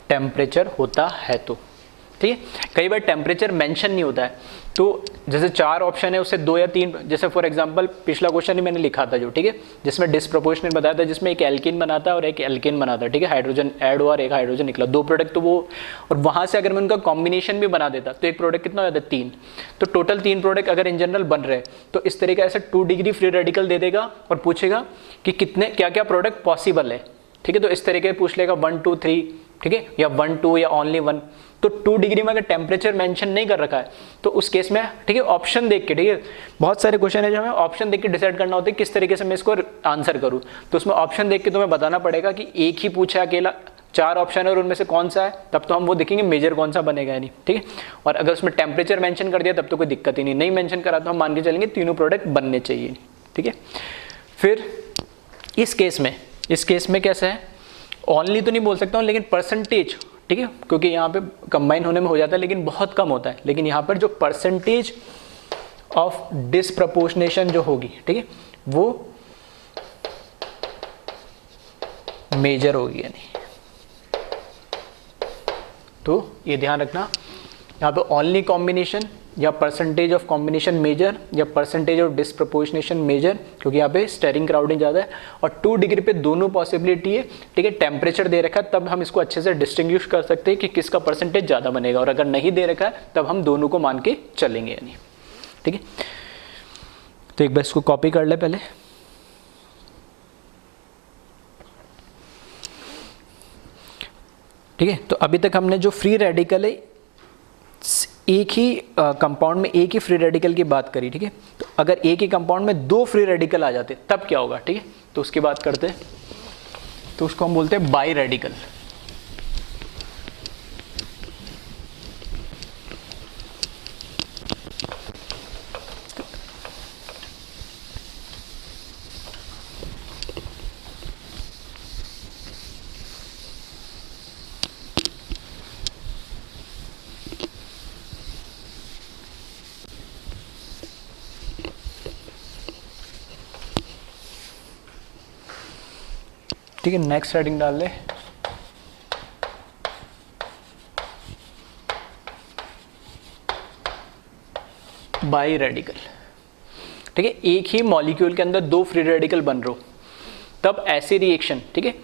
टेम्परेचर होता है तो। ठीक है। कई बार टेम्परेचर मेंशन नहीं होता है, तो जैसे 4 ऑप्शन है उससे 2 या 3, जैसे फॉर एग्जांपल पिछला क्वेश्चन ही मैंने लिखा था जो, ठीक है, जिसमें डिस्प्रोपोर्शनेट बताया था, जिसमें एक एल्कीन बनाता है और एक एल्केन बनाता है, ठीक है, हाइड्रोजन ऐड हुआ और एक हाइड्रोजन निकला, 2 प्रोडक्ट, तो वो, और वहाँ से अगर मैं उनका कॉम्बिनेशन भी बना देता तो एक प्रोडक्ट कितना हो जाता है 3, तो टोटल 3 प्रोडक्ट अगर इन जनरल बन रहे तो इस तरीके ऐसे 2 डिग्री फ्री रेडिकल दे देगा और पूछेगा कि कितने क्या क्या प्रोडक्ट पॉसिबल है, ठीक है, तो इस तरीके पूछ लेगा 1 2 3, ठीक है, या 1 2 या ओनली 1। तो 2 डिग्री में अगर टेम्परेचर मेंशन नहीं कर रखा है तो उस केस में, ठीक है, ऑप्शन देख के, ठीक है, बहुत सारे क्वेश्चन है जो हमें ऑप्शन देख के डिसाइड करना होता है किस तरीके से मैं इसको आंसर करूँ, तो उसमें ऑप्शन देख के तुम्हें बताना पड़ेगा कि एक ही पूछा अकेला, 4 ऑप्शन है और उनमें से कौन सा है, तब तो हम वो देखेंगे मेजर कौन सा बनेगा या नहीं, ठीक है। और अगर उसमें टेम्परेचर मेंशन कर दिया तब तो कोई दिक्कत ही नहीं मेंशन करा तो हम मान के चलेंगे तीनों प्रोडक्ट बनने चाहिए, ठीक है। फिर इस केस में कैसा है, ओनली तो नहीं बोल सकता हूँ लेकिन परसेंटेज, ठीक है, क्योंकि यहाँ पे कंबाइन होने में हो जाता है लेकिन बहुत कम होता है, लेकिन यहाँ पर जो परसेंटेज ऑफ डिसप्रपोर्शनेशन जो होगी, ठीक है, वो मेजर होगी यानी, तो ये ध्यान रखना, यहाँ पे ओनली कॉम्बिनेशन या परसेंटेज ऑफ कॉम्बिनेशन मेजर या परसेंटेज ऑफ डिसप्रपोर्शनेशन मेजर, क्योंकि यहाँ पे स्टेरिंग क्राउडिंग ज़्यादा है, और 2 डिग्री पे दोनों पॉसिबिलिटी है, ठीक है, टेम्परेचर दे रखा है तब हम इसको अच्छे से डिस्टिंग्विश कर सकते हैं कि किसका परसेंटेज ज़्यादा बनेगा, और अगर नहीं दे रखा है तब हम दोनों को मान के चलेंगे यानी, ठीक है। तो एक बार इसको कॉपी कर ले पहले, ठीक है। तो अभी तक हमने जो फ्री रेडिकल है एक ही कंपाउंड में एक ही फ्री रेडिकल की बात करी, ठीक है। तो अगर एक ही कंपाउंड में 2 फ्री रेडिकल आ जाते तब क्या होगा, ठीक है, तो उसकी बात करते हैं, तो उसको हम बोलते हैं बाई रेडिकल। ठीक है, नेक्स्ट हेडिंग डाल ले, बाई रेडिकल, ठीक है। एक ही मॉलिक्यूल के अंदर 2 फ्री रेडिकल बन रहे हो तब ऐसी रिएक्शन, ठीक है,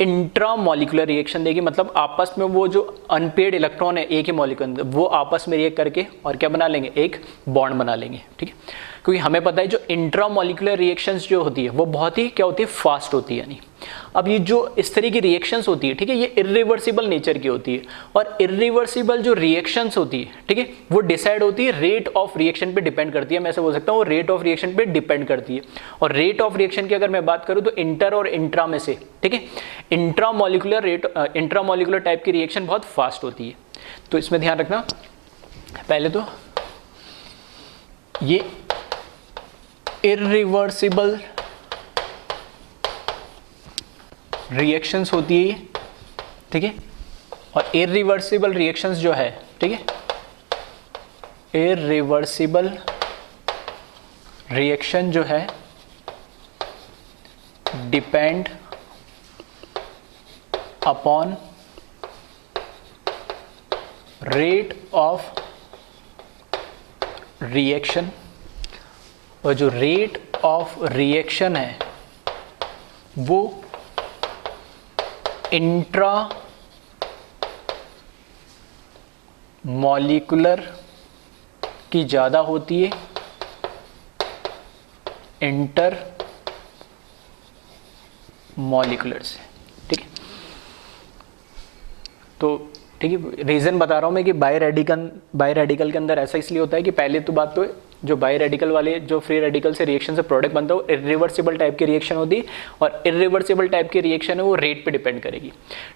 इंट्रा मॉलिकुलर रिएक्शन देगी, मतलब आपस में वो जो अनपेड इलेक्ट्रॉन है एक ही मॉलिक्यूल अंदर वो आपस में रिएक्ट करके और क्या बना लेंगे, एक बॉन्ड बना लेंगे, ठीक है। क्योंकि हमें पता है जो इंट्रा मॉलिकुलर रिएक्शंस जो होती है वो बहुत ही क्या होती है, फास्ट होती है यानी। अब ये जो इस तरह की रिएक्शंस होती है, ठीक है, ये इरिवर्सिबल नेचर की होती है, और इरिवर्सिबल जो रिएक्शंस होती है, ठीक है, वो डिसाइड होती है रेट ऑफ रिएक्शन पे डिपेंड करती है, मैं ऐसे बोल सकता हूँ वो रेट ऑफ रिएक्शन पे डिपेंड करती है। और रेट ऑफ रिएक्शन की अगर मैं बात करूँ तो इंटर और इंट्रा में से, ठीक है, इंट्रा मॉलिकुलर टाइप की रिएक्शन बहुत फास्ट होती है। तो इसमें ध्यान रखना, पहले तो ये इरिवर्सिबल रिएक्शंस होती है, ठीक है, और इरिवर्सिबल रिएक्शंस जो है, ठीक है, इरिवर्सिबल रिएक्शन जो है depend upon rate of reaction, और जो रेट ऑफ रिएक्शन है वो इंट्रा मॉलिकुलर की ज़्यादा होती है इंटर मॉलिकुलर से, ठीक है। तो ठीक है, रीज़न बता रहा हूँ मैं कि बाई रेडिकल के अंदर ऐसा इसलिए होता है कि पहले तो बात तो जो बाई रेडिकल वाले जो फ्री रेडिकल से रिएक्शन से प्रोडक्ट बनता है वो इरिवर्सिबल टाइप की रिएक्शन होती है, और इरिवर्सिबल टाइप की रिएक्शन है वो रेट पे डिपेंड करेगी,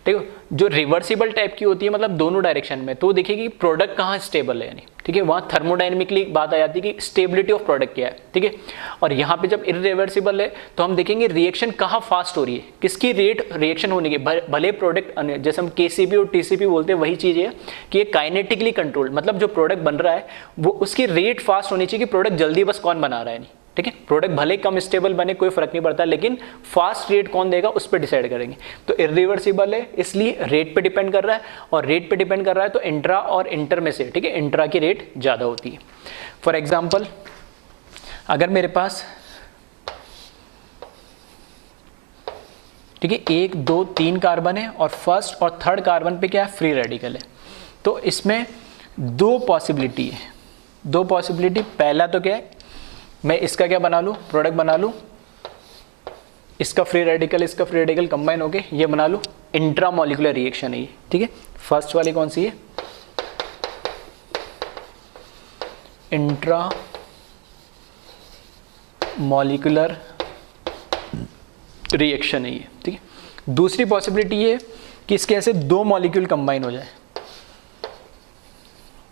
ठीक है। जो रिवर्सिबल टाइप की होती है मतलब दोनों डायरेक्शन में, तो देखिए प्रोडक्ट कहाँ स्टेबल है यानी, ठीक है, वहाँ थर्मोडाइनमिकली बात आ जाती है कि स्टेबिलिटी ऑफ प्रोडक्ट क्या है, ठीक है। और यहाँ पे जब इरिवर्सिबल है तो हम देखेंगे रिएक्शन कहाँ फास्ट हो रही है, किसकी रेट रिएक्शन होने की, भले प्रोडक्ट जैसे हम केसीपी और टीसीपी बोलते हैं वही चीज़ है कि ये काइनेटिकली कंट्रोल, मतलब जो प्रोडक्ट बन रहा है वो उसकी रेट फास्ट होनी चाहिए कि प्रोडक्ट जल्दी बस कौन बना रहा है नहीं, ठीक है, प्रोडक्ट भले कम स्टेबल बने कोई फर्क नहीं पड़ता, लेकिन फास्ट रेट कौन देगा उस पर डिसाइड करेंगे। तो इरिवर्सिबल है इसलिए रेट पे डिपेंड कर रहा है, और रेट पे डिपेंड कर रहा है तो इंट्रा और इंटर में से, ठीक है, इंट्रा की रेट ज़्यादा होती है। फॉर एग्जाम्पल अगर मेरे पास, ठीक है, 1 2 3 कार्बन है और फर्स्ट और थर्ड कार्बन पे क्या है, फ्री रेडिकल है, तो इसमें दो पॉसिबिलिटी है, दो पॉसिबिलिटी। पहला तो क्या है, मैं इसका क्या बना लूँ, प्रोडक्ट बना लूँ, इसका फ्री रेडिकल कंबाइन होके ये बना लूँ, इंट्रा मॉलिक्यूलर रिएक्शन है ये, ठीक है। फर्स्ट वाली कौन सी है, इंट्रा मॉलिक्यूलर रिएक्शन है ये, ठीक है। दूसरी पॉसिबिलिटी ये कि इसके ऐसे दो मॉलिक्यूल कंबाइन हो जाए,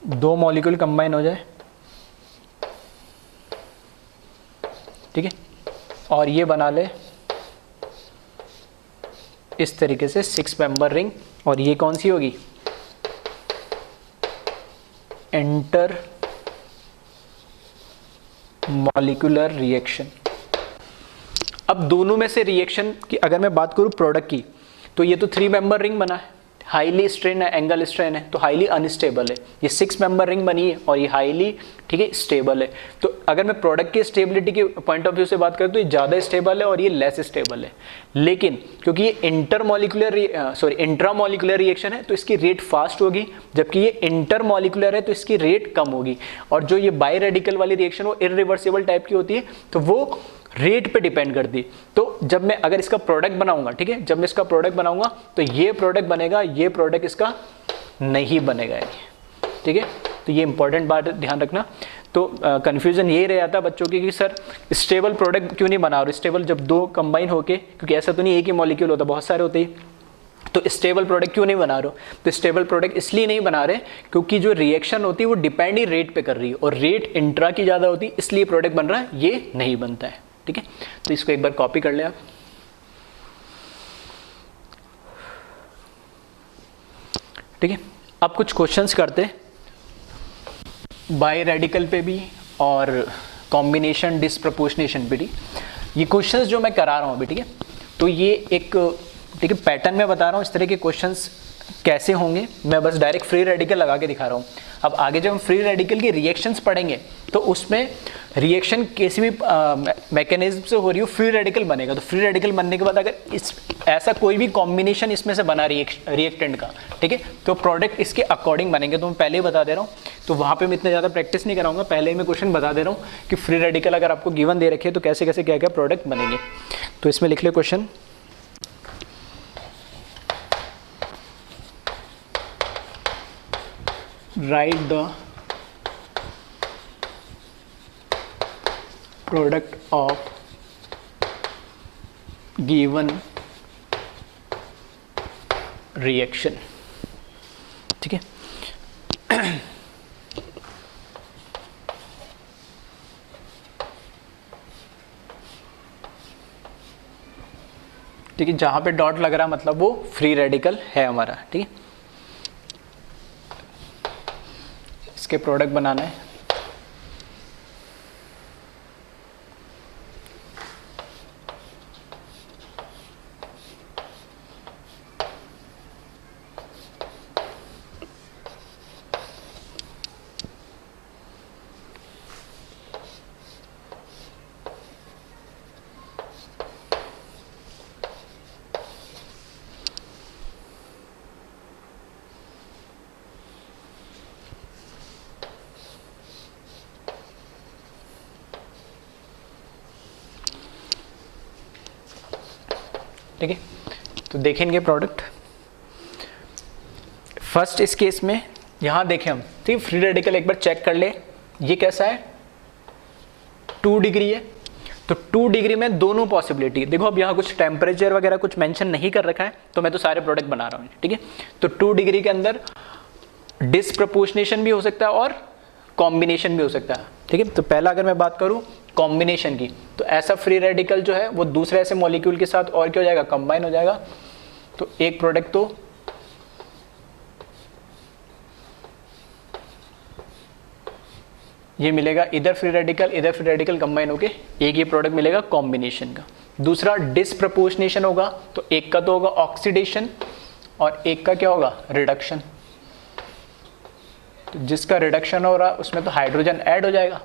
दो मॉलिक्यूल कंबाइन हो जाए, ठीक है, और ये बना ले इस तरीके से 6 मेंबर रिंग, और ये कौन सी होगी, इंटर मॉलिक्यूलर रिएक्शन। अब दोनों में से रिएक्शन की अगर मैं बात करूं प्रोडक्ट की, तो ये तो 3 मेंबर रिंग बना है, हाईली स्ट्रेन है, एंगल स्ट्रेन है, तो हाईली अनस्टेबल है। ये 6 मेंबर रिंग बनी है और ये हाईली, ठीक है, स्टेबल है। तो अगर मैं प्रोडक्ट की स्टेबिलिटी के पॉइंट ऑफ व्यू से बात करूं तो ये ज़्यादा स्टेबल है और ये लेस स्टेबल है, लेकिन क्योंकि ये इंट्रामॉलिक्यूलर रिएक्शन है तो इसकी रेट फास्ट होगी, जबकि ये इंटरमॉलिक्यूलर है तो इसकी रेट कम होगी। और जो ये बाई रेडिकल वाली रिएक्शन वो इरिवर्सिबल टाइप की होती है, तो वो रेट पे डिपेंड करती है। तो जब मैं अगर इसका प्रोडक्ट बनाऊंगा, ठीक है, जब मैं इसका प्रोडक्ट बनाऊंगा तो ये प्रोडक्ट बनेगा, ये प्रोडक्ट इसका नहीं बनेगा, ठीक है। तो ये इंपॉर्टेंट बात ध्यान रखना। तो कंफ्यूजन यही रह जाता है बच्चों की कि सर स्टेबल प्रोडक्ट क्यों नहीं बना रहे, स्टेबल जब दो कंबाइन होके, क्योंकि ऐसा तो नहीं एक ही मॉलिक्यूल होता, बहुत सारे होते हैं, तो स्टेबल प्रोडक्ट क्यों नहीं बना रहे हो, तो स्टेबल प्रोडक्ट इसलिए नहीं बना रहे क्योंकि जो रिएक्शन होती है वो डिपेंड ही रेट पे कर रही है, और रेट इंट्रा की ज़्यादा होती है, इसलिए प्रोडक्ट बन रहा है, ये नहीं बनता है, ठीक है। तो इसको एक बार कॉपी कर ले आप, ठीक है। अब कुछ क्वेश्चंस करते बाई रेडिकल पे भी और कॉम्बिनेशन डिस्प्रपोर्शनेशन पे भी। ये क्वेश्चंस जो मैं करा रहा हूँ अभी, ठीक है, तो ये एक, ठीक है, पैटर्न में बता रहा हूँ इस तरह के क्वेश्चंस कैसे होंगे, मैं बस डायरेक्ट फ्री रेडिकल लगा के दिखा रहा हूँ। अब आगे जब हम फ्री रेडिकल की रिएक्शंस पढ़ेंगे तो उसमें रिएक्शन किसी भी मैकेनिज्म से हो रही हो, फ्री रेडिकल बनेगा। तो फ्री रेडिकल बनने के बाद अगर इस ऐसा कोई भी कॉम्बिनेशन इसमें से बना रिएक्टेंट का, ठीक है, तो प्रोडक्ट इसके अकॉर्डिंग बनेंगे। तो मैं पहले ही बता दे रहा हूँ, तो वहाँ पे मैं इतना ज़्यादा प्रैक्टिस नहीं कराऊंगा, पहले ही मैं क्वेश्चन बता दे रहा हूँ कि फ्री रेडिकल अगर आपको गिवन दे रखे तो कैसे कैसे क्या क्या प्रोडक्ट बनेंगे। तो इसमें लिख ले question, write the product of given reaction, ठीक है। ठीक है, जहां पे डॉट लग रहा मतलब वो फ्री रेडिकल है हमारा, ठीक है। इसके प्रोडक्ट बनाना है, ठीक है। तो देखेंगे प्रोडक्ट फर्स्ट इस केस में, यहां देखें हम, ठीक, फ्री रेडिकल एक बार चेक कर ले, ये कैसा है, 2 डिग्री है, तो 2 डिग्री में दोनों पॉसिबिलिटी देखो। अब यहाँ कुछ टेम्परेचर वगैरह कुछ मेंशन नहीं कर रखा है, तो मैं तो सारे प्रोडक्ट बना रहा हूँ, ठीक है। तो 2 डिग्री के अंदर डिस्प्रपोर्शनेशन भी हो सकता है और कॉम्बिनेशन भी हो सकता है, ठीक है। तो पहला अगर मैं बात करूं कॉम्बिनेशन की, तो ऐसा फ्री रेडिकल जो है वो दूसरे ऐसे मॉलिक्यूल के साथ और क्या हो जाएगा, कंबाइन हो जाएगा। तो एक प्रोडक्ट तो ये मिलेगा इधर फ्री रेडिकल कंबाइन होके एक ये प्रोडक्ट मिलेगा कॉम्बिनेशन का। दूसरा डिसप्रपोर्शनेशन होगा, तो एक का तो होगा ऑक्सीडेशन और एक का क्या होगा रिडक्शन। तो जिसका रिडक्शन हो रहा है उसमें तो हाइड्रोजन ऐड हो जाएगा,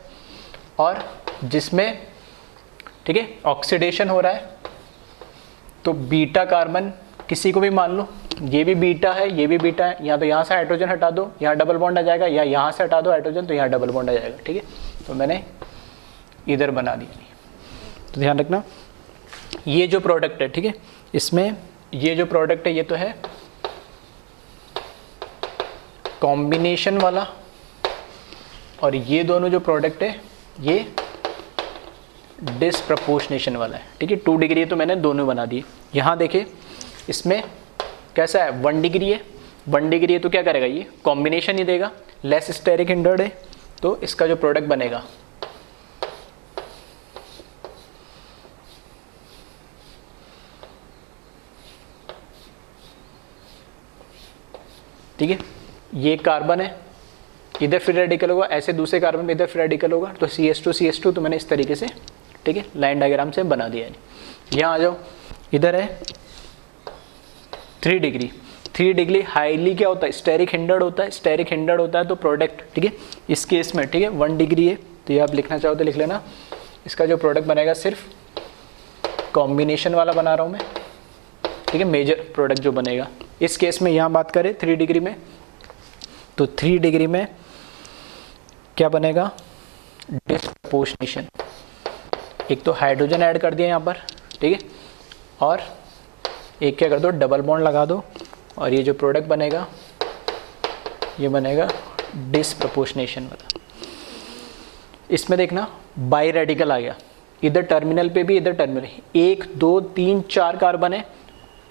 और जिसमें ठीक है ऑक्सीडेशन हो रहा है तो बीटा कार्बन किसी को भी मान लो, ये भी बीटा है ये भी बीटा है, या तो यहाँ से हाइड्रोजन हटा दो यहाँ डबल बॉन्ड आ जाएगा, या यहाँ से हटा दो हाइड्रोजन तो यहाँ डबल बॉन्ड आ जाएगा। ठीक है, तो मैंने इधर बना दिया। तो ध्यान रखना ये जो प्रोडक्ट है, ठीक है, इसमें ये जो प्रोडक्ट है ये तो है कॉम्बिनेशन वाला, और ये दोनों जो प्रोडक्ट है ये डिसप्रपोर्शनेशन वाला है। ठीक है, 2 डिग्री तो मैंने दोनों बना दिए। यहाँ देखे इसमें कैसा है 1 डिग्री है, 1 डिग्री है तो क्या करेगा ये कॉम्बिनेशन ही देगा, लेस स्टेरिक हिंडर्ड है तो इसका जो प्रोडक्ट बनेगा ठीक है, ये कार्बन है इधर फ्री रेडिकल होगा, ऐसे दूसरे कार्बन में इधर फ्री रेडिकल होगा, तो CH2 तो मैंने इस तरीके से ठीक है लाइन डायग्राम से बना दिया है। यहाँ आ जाओ, इधर है 3 डिग्री, 3 डिग्री हाईली क्या होता है स्टेरिक हिंडर्ड होता है, स्टेरिक हिंडर्ड होता है तो प्रोडक्ट ठीक है इस केस में ठीक है 1 डिग्री है, तो ये आप लिखना चाहो तो लिख लेना। इसका जो प्रोडक्ट बनेगा सिर्फ कॉम्बिनेशन वाला बना रहा हूँ मैं, ठीक है, मेजर प्रोडक्ट जो बनेगा इस केस में। यहाँ बात करें 3 डिग्री में, तो 3 डिग्री में क्या बनेगा डिसप्रपोर्शनेशन, एक तो हाइड्रोजन ऐड कर दिया यहाँ पर ठीक है, और एक क्या कर दो डबल बॉन्ड लगा दो, और ये जो प्रोडक्ट बनेगा ये बनेगा डिसप्रपोर्शनेशन वाला। इसमें देखना बाई रेडिकल आ गया, इधर टर्मिनल पे भी इधर टर्मिनल, 1 2 3 4 कार्बन है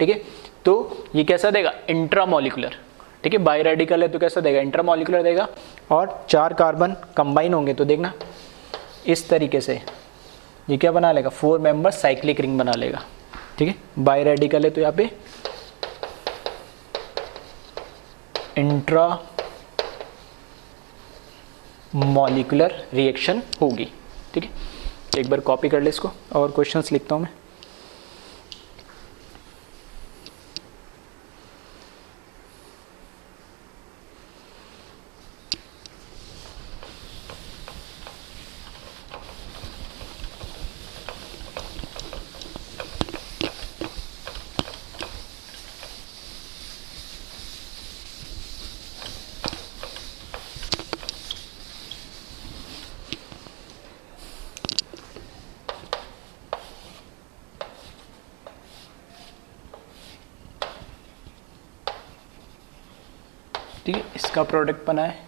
ठीक है, तो ये कैसा देगा इंट्रामोलिकुलर। ठीक है, बाई रेडिकल है तो कैसा देगा इंट्रामोलिकुलर देगा, और 4 कार्बन कंबाइन होंगे तो देखना इस तरीके से ये क्या बना लेगा 4 मेंबर साइक्लिक रिंग बना लेगा। ठीक है, बाई रेडिकल है तो यहाँ पे इंट्रा मॉलिक्यूलर रिएक्शन होगी। ठीक है, एक बार कॉपी कर ले इसको और क्वेश्चंस लिखता हूँ मैं। ठीक है, इसका प्रोडक्ट बना है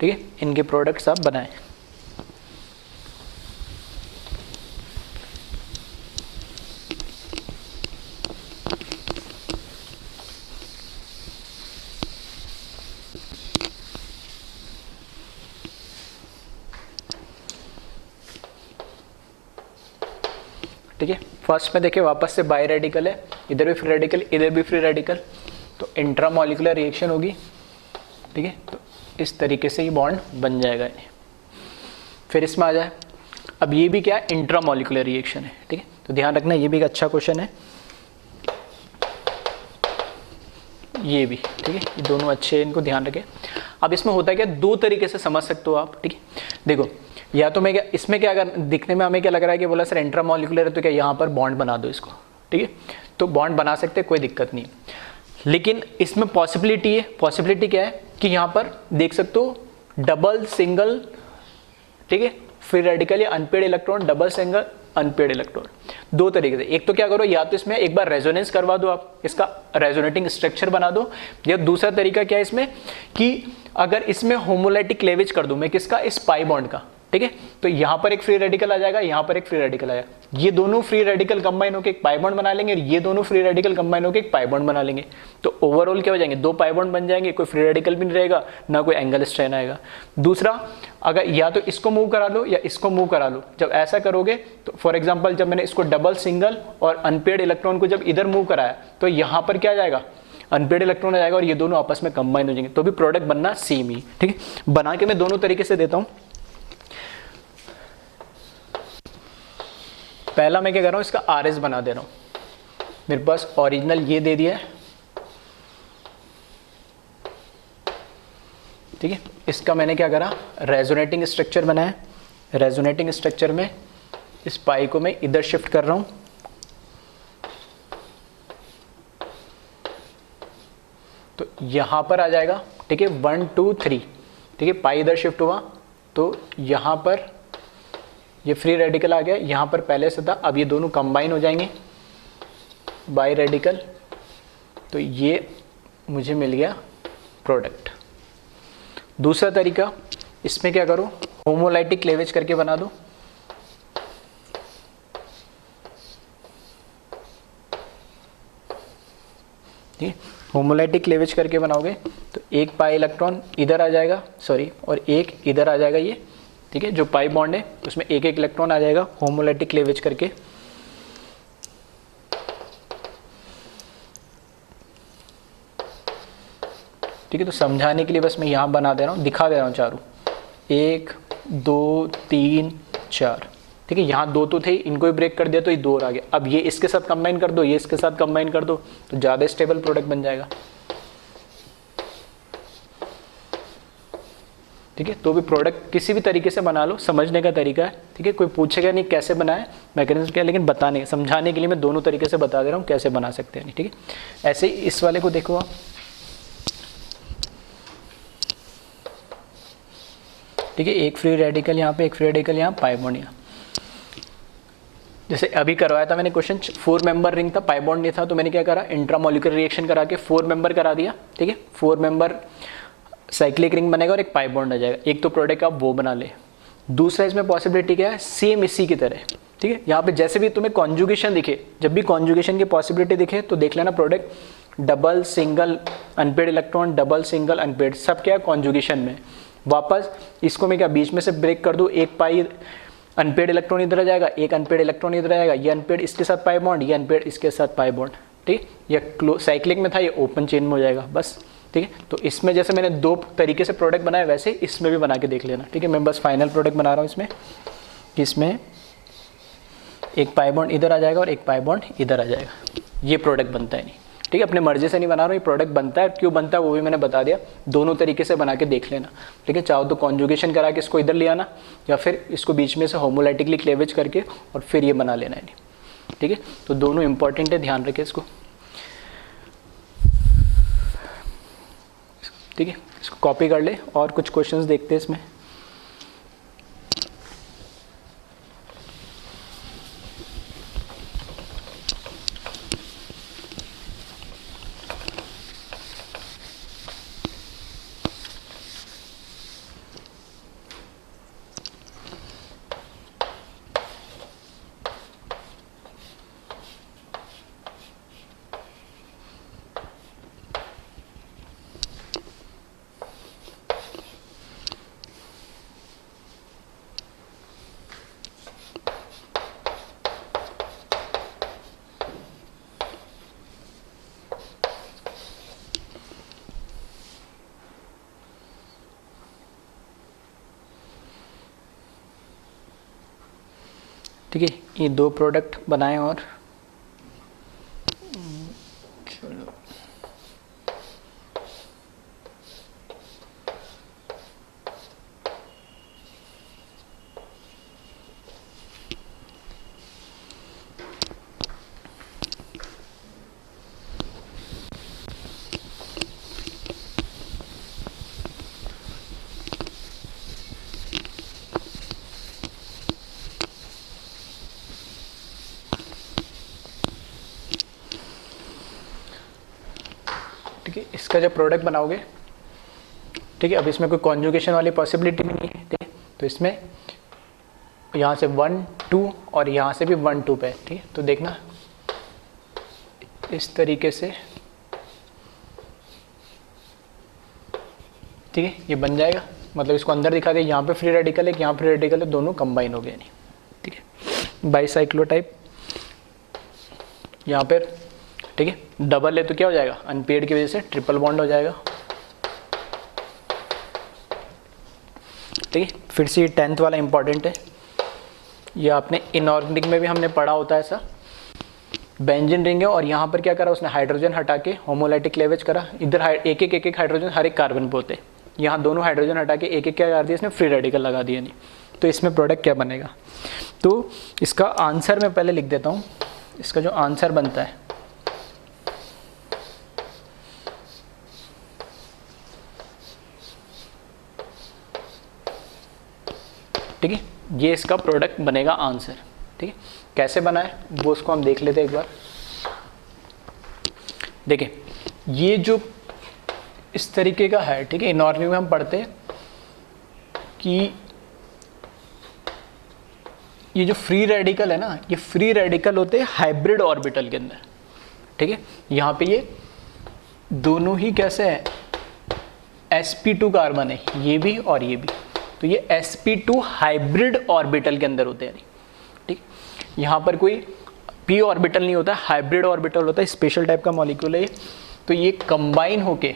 ठीक है, इनके प्रोडक्ट्स आप बनाएं। ठीक है, फर्स्ट में देखिए वापस से बाई रेडिकल है, इधर भी फ्री रेडिकल इधर भी फ्री रेडिकल, तो इंट्रामोलिकुलर रिएक्शन होगी। ठीक है, तो इस तरीके से ही बॉन्ड बन जाएगा। फिर इसमें आ जाए, अब ये भी क्या है इंट्रामोलिकुलर रिएक्शन है। ठीक है, तो ध्यान रखना ये भी एक अच्छा क्वेश्चन है, ये भी ठीक है, ये दोनों अच्छे हैं, इनको ध्यान रखें। अब इसमें होता है क्या 2 तरीके से समझ सकते हो आप। ठीक है, देखो या तो मैं क्या इसमें क्या अगर दिखने में हमें क्या लग रहा है कि बोला सर इंट्रामोलिकुलर है तो क्या यहाँ पर बॉन्ड बना दो इसको। ठीक है, तो बॉन्ड बना सकते हैं, कोई दिक्कत नहीं, लेकिन इसमें पॉसिबिलिटी है। पॉसिबिलिटी क्या है कि यहाँ पर देख सकते हो डबल सिंगल, ठीक है, फ्री रेडिकल या unpaid electron, double single unpaired electron, 2 तरीके से। एक तो क्या करो, या तो इसमें एक बार रेजोनेंस करवा दो आप, इसका रेजोनेटिंग स्ट्रक्चर बना दो, या दूसरा तरीका क्या है इसमें कि अगर इसमें होमोलाइटिक क्लेवेज कर दूं मैं किसका, इस पाई बॉन्ड का, ठीक है। तो यहाँ पर एक फ्री रेडिकल आ जाएगा, यहाँ पर एक फ्री रेडिकल आया, ये दोनों फ्री रेडिकल कंबाइन होकर एक पाई बॉन्ड बना लेंगे और ये दोनों फ्री रेडिकल कंबाइन होकर एक पाई बॉन्ड बना लेंगे। तो ओवरऑल क्या हो जाएंगे, 2 पाई बॉन्ड बन जाएंगे, कोई फ्री रेडिकल भी नहीं रहेगा, ना कोई एंगल स्ट्रेन आएगा। दूसरा, अगर या तो इसको मूव करा लो या इसको मूव करा लो, जब ऐसा करोगे तो फॉर एग्जाम्पल जब मैंने इसको डबल सिंगल और अनपेयर्ड इलेक्ट्रॉन को जब इधर मूव कराया तो यहाँ पर क्या आ जाएगा, अनपेयर्ड इलेक्ट्रॉन आ जाएगा और ये दोनों आपस में कंबाइन हो जाएंगे, तो भी प्रोडक्ट बनना सेम ही। ठीक है, बना के मैं दोनों तरीके से देता हूँ। पहला मैं क्या कर रहा हूँ, इसका आरएस बना दे रहा हूँ। मेरे पास ओरिजिनल ये दे दिया है, ठीक है। इसका मैंने क्या करा, रेजोनेटिंग स्ट्रक्चर बनाया। रेजोनेटिंग स्ट्रक्चर में इस पाई को मैं इधर शिफ्ट कर रहा हूँ, तो यहां पर आ जाएगा, ठीक है, 1 2 3, ठीक है। पाई इधर शिफ्ट हुआ तो यहां पर ये फ्री रेडिकल आ गया, यहाँ पर पहले से था, अब ये दोनों कंबाइन हो जाएंगे बाई रेडिकल, तो ये मुझे मिल गया प्रोडक्ट। दूसरा तरीका, इसमें क्या करो, होमोलाइटिक क्लेवेज करके बना दो। ठीक, होमोलाइटिक क्लेवेज करके बनाओगे तो एक पाई इलेक्ट्रॉन इधर आ जाएगा, सॉरी, और एक इधर आ जाएगा ये, ठीक है। जो पाई बॉन्ड है उसमें एक एक इलेक्ट्रॉन आ जाएगा होमोलाइटिक क्लेवेज करके। ठीक है, तो समझाने के लिए बस मैं यहाँ बना दे रहा हूँ, दिखा दे रहा हूँ चारों, 1 2 3 4, ठीक है। यहाँ 2 तो थे, इनको भी ब्रेक कर दिया तो ये 2 और आ गया। अब ये इसके साथ कंबाइन कर दो, ये इसके साथ कंबाइन कर दो, तो ज़्यादा स्टेबल प्रोडक्ट बन जाएगा। ठीक है, तो भी प्रोडक्ट किसी भी तरीके से बना लो, समझने का तरीका है। ठीक है, कोई पूछेगा नहीं कैसे बनाए, मैकेनिज्म क्या, लेकिन बताने समझाने के लिए मैं दोनों तरीके से बता दे रहा हूँ कैसे बना सकते हैं। ठीक है, ऐसे ही इस वाले को देखो आप, ठीक है, एक फ्री रेडिकल यहाँ पे, एक फ्री रेडिकल यहाँ, पाई बॉन्ड यहाँ। जैसे अभी करवाया था मैंने क्वेश्चन, 4 मेंबर रिंग था, पाई बॉन्ड नहीं था, तो मैंने क्या करा, इंट्रामोलिकुलर रिएक्शन करा के 4 मेंबर करा दिया। ठीक है, 4 मेंबर साइक्लिक रिंग बनेगा और एक पाई बॉन्ड आ जाएगा। एक तो प्रोडक्ट आप वो बना ले। दूसरा इसमें पॉसिबिलिटी क्या है, सेम इसी की तरह। ठीक है, यहाँ पे जैसे भी तुम्हें कॉन्जुगेशन दिखे, जब भी कॉन्जुगेशन की पॉसिबिलिटी दिखे तो देख लेना product double single unpaired electron, double single unpaired, सब क्या है कॉन्जुगेशन में। वापस इसको मैं क्या बीच में से ब्रेक कर दूँ, एक पाई अनपेड इलेक्ट्रॉन इधर आ जाएगा, एक अनपेड इलेक्ट्रॉन इधर आएगा, ये अनपेड इसके साथ पाई बॉन्ड, ये अनपेड इसके साथ पाई बॉन्ड। ठीक, या साइक्लिक में था, ये ओपन चेन में हो जाएगा बस। ठीक है, तो इसमें जैसे मैंने 2 तरीके से प्रोडक्ट बनाए, वैसे इसमें भी बना के देख लेना। ठीक है, मैं बस फाइनल प्रोडक्ट बना रहा हूँ इसमें, कि इसमें एक पाई बॉन्ड इधर आ जाएगा और एक पाई बॉन्ड इधर आ जाएगा। ये प्रोडक्ट बनता है नहीं। ठीक है, अपने मर्जी से नहीं बना रहा हूँ, ये प्रोडक्ट बनता है। क्यों बनता है वो भी मैंने बता दिया, दोनों तरीके से बना के देख लेना। ठीक है, चाहो तो कॉन्जुगेशन करा के इसको इधर ले आना, या फिर इसको बीच में से होमोलाइटिकली क्लेवेज करके और फिर ये बना लेना है। ठीक है, तो दोनों इंपॉर्टेंट है, ध्यान रखें इसको। ठीक है, इसको कॉपी कर ले और कुछ क्वेश्चंस देखते हैं इसमें। ठीक है, ये 2 प्रोडक्ट बनाए और चलो ठीक है, इसका जब प्रोडक्ट बनाओगे, ठीक है, अब इसमें कोई कॉन्जुगेशन वाली पॉसिबिलिटी भी नहीं है। ठीक है, तो इसमें यहाँ से 1 2 और यहाँ से भी 1 2 पे, ठीक है। तो देखना इस तरीके से, ठीक है, ये बन जाएगा। मतलब इसको अंदर दिखा दे, यहाँ पे फ्री रेडिकल है, यहाँ फ्री रेडिकल है, दोनों कंबाइन हो गए नहीं, ठीक है। बाईसाइक्लोटाइप यहाँ पर, ठीक है, डबल है तो क्या हो जाएगा, अनपेयर्ड की वजह से ट्रिपल बॉन्ड हो जाएगा, ठीक है। फिर से ये 10th वाला इंपॉर्टेंट है, ये आपने इनऑर्गेनिक में भी हमने पढ़ा होता है ऐसा। बेंजीन रिंग है और यहाँ पर क्या करा उसने, हाइड्रोजन हटा के होमोलाइटिक क्लेवेज करा। इधर एक एक हाइड्रोजन हर एक कार्बन पे होते, यहाँ दोनों हाइड्रोजन हटा के एक एक क्या कर दिया इसने, फ्री रेडिकल लगा दिया। नहीं तो इसमें प्रोडक्ट क्या बनेगा, तो इसका आंसर मैं पहले लिख देता हूँ। इसका जो आंसर बनता है, ठीक है, ये इसका प्रोडक्ट बनेगा आंसर, ठीक है। कैसे बना है वो उसको हम देख लेते हैं एक बार। देखिए ये जो इस तरीके का है, ठीक है, इनऑर्गेनिक में हम पढ़ते हैं कि ये जो फ्री रेडिकल है ना, ये फ्री रेडिकल होते हैं हाइब्रिड ऑर्बिटल के अंदर, ठीक है। यहाँ पे ये दोनों ही कैसे है, sp2 कार्बन है, ये भी और ये भी, तो ये sp2 हाइब्रिड ऑर्बिटल के अंदर होते हैं, ठीक। यहाँ पर कोई p ऑर्बिटल नहीं होता, हाइब्रिड ऑर्बिटल होता है, स्पेशल टाइप का मॉलिक्यूल है ये। तो ये कंबाइन होके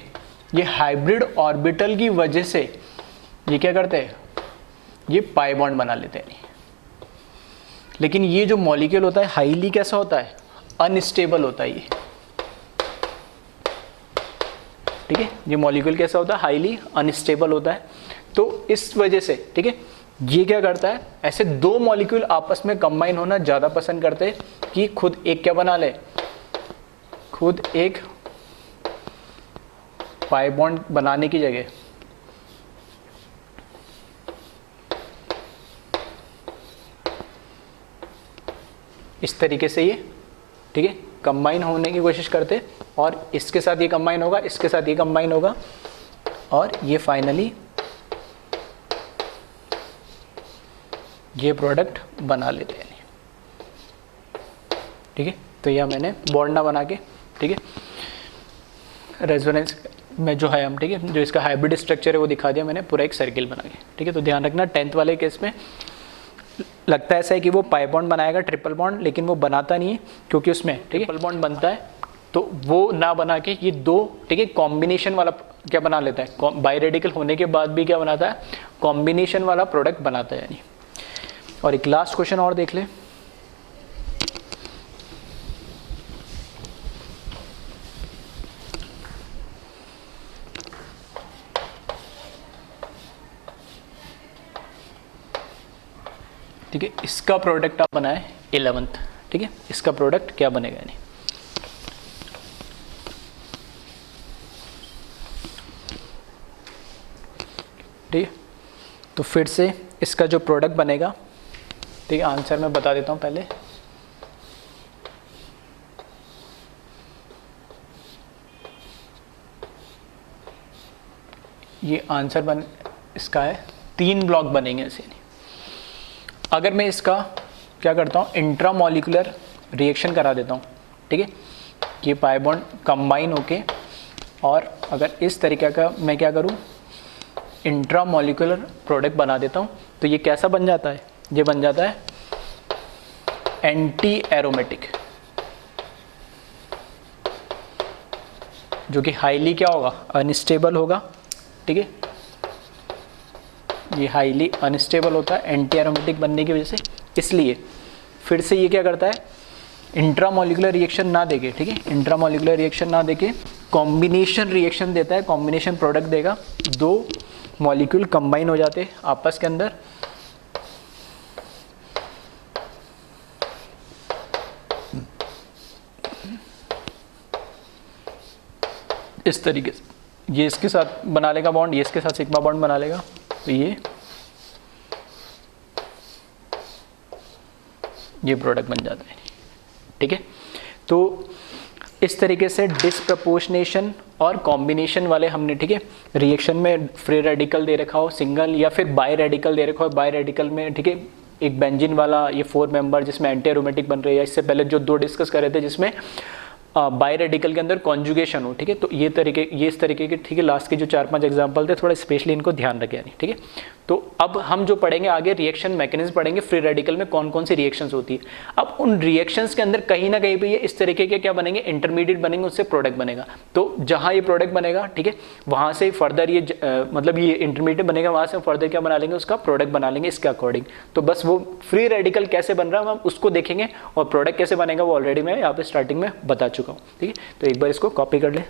ये हाइब्रिड ऑर्बिटल की वजह से ये क्या करते हैं, ये पाई बॉन्ड बना लेते हैं। लेकिन ये जो मॉलिक्यूल होता है हाईली कैसा होता है, अनस्टेबल होता है ये, ठीक है। ये मॉलिक्यूल कैसा होता है, हाईली अनस्टेबल होता है। तो इस वजह से, ठीक है, ये क्या करता है, ऐसे दो मॉलिक्यूल आपस में कंबाइन होना ज़्यादा पसंद करते हैं कि खुद एक क्या बना ले, खुद एक पाई बॉन्ड बनाने की जगह इस तरीके से ये, ठीक है, कंबाइन होने की कोशिश करते, और इसके साथ ये कंबाइन होगा, इसके साथ ये कंबाइन होगा, और ये फाइनली ये प्रोडक्ट बना लेते हैं, ठीक है। तो यह मैंने बॉन्ड ना बना के, ठीक है, रेजोनेंस में जो है हम, ठीक है, जो इसका हाइब्रिड स्ट्रक्चर है वो दिखा दिया मैंने पूरा एक सर्किल बना के, ठीक है। तो ध्यान रखना 10th वाले केस में लगता है ऐसा है कि वो पाई बॉन्ड बनाएगा ट्रिपल बॉन्ड, लेकिन वो बनाता नहीं है क्योंकि उसमें, ठीक है, ट्रिपल बॉन्ड बनता है तो वो ना बना के ये दो, ठीक है, कॉम्बिनेशन वाला क्या बना लेता है, बाई रेडिकल होने के बाद भी क्या बनाता है, कॉम्बिनेशन वाला प्रोडक्ट बनाता है यानी। और एक लास्ट क्वेश्चन और देख ले, ठीक है, इसका प्रोडक्ट आप बनाए 11th, ठीक है, इसका प्रोडक्ट क्या बनेगा यानी, ठीक है। तो फिर से इसका जो प्रोडक्ट बनेगा, ठीक है, आंसर मैं बता देता हूँ पहले। ये आंसर इसका है 3 ब्लॉक बनेंगे ऐसे। अगर मैं इसका क्या करता हूँ, इंट्रामॉलिक्यूलर रिएक्शन करा देता हूँ, ठीक है, ये पाई बॉन्ड कंबाइन होके, और अगर इस तरीके का मैं क्या करूँ, इंट्रामॉलिक्यूलर प्रोडक्ट बना देता हूँ, तो ये कैसा बन जाता है, ये बन जाता है एंटी एरोमेटिक, जो कि हाईली क्या होगा, अनस्टेबल होगा, ठीक है। ये हाईली अनस्टेबल होता है एंटी एरोमेटिक बनने की वजह से, इसलिए फिर से ये क्या करता है, इंट्रामॉलिक्यूलर रिएक्शन ना देके, ठीक है, इंट्रामॉलिक्यूलर रिएक्शन ना देके कॉम्बिनेशन रिएक्शन देता है, कॉम्बिनेशन प्रोडक्ट देगा, दो मॉलिक्यूल कंबाइन हो जाते हैं आपस के अंदर, इस तरीके से। ये इसके साथ बना लेगा बॉन्ड, ये इसके साथ सिग्मा बॉन्ड बना लेगा, तो ये प्रोडक्ट बन जाता है, ठीक है। तो इस तरीके से डिसप्रपोर्शनेशन और कॉम्बिनेशन वाले हमने, ठीक है, रिएक्शन में फ्री रेडिकल दे रखा हो सिंगल, या फिर बाई रेडिकल दे रखा हो, बाई रेडिकल में, ठीक है, एक बेंजीन वाला ये 4 मेंबर जिसमें एंटी एरोमेटिक बन रही है, इससे पहले जो 2 डिस्कस कर रहे थे जिसमें बाई रेडिकल के अंदर कॉन्जुगेशन हो, ठीक है। तो ये इस तरीके के, ठीक है, लास्ट के जो 4-5 एग्जांपल थे थोड़ा स्पेशली इनको ध्यान रखें, ठीक है। तो अब हम जो पढ़ेंगे आगे रिएक्शन मैकेनिज्म पढ़ेंगे, फ्री रेडिकल में कौन कौन सी रिएक्शंस होती है। अब उन रिएक्शंस के अंदर कहीं ना कहीं पे ये इस तरीके के क्या बनेंगे, इंटरमीडिएट बनेंगे, उससे प्रोडक्ट बनेगा। तो जहाँ ये प्रोडक्ट बनेगा, ठीक है, वहाँ से फर्दर ये मतलब ये इंटरमीडिएट बनेगा, वहाँ से हम फर्दर क्या बना लेंगे, उसका प्रोडक्ट बना लेंगे इसके अकॉर्डिंग। तो बस वो फ्री रेडिकल कैसे बन रहा है हम उसको देखेंगे, और प्रोडक्ट कैसे बनेगा वो ऑलरेडी मैं यहाँ पे स्टार्टिंग में बता चुका हूँ, ठीक है। तो एक बार इसको कॉपी कर ले।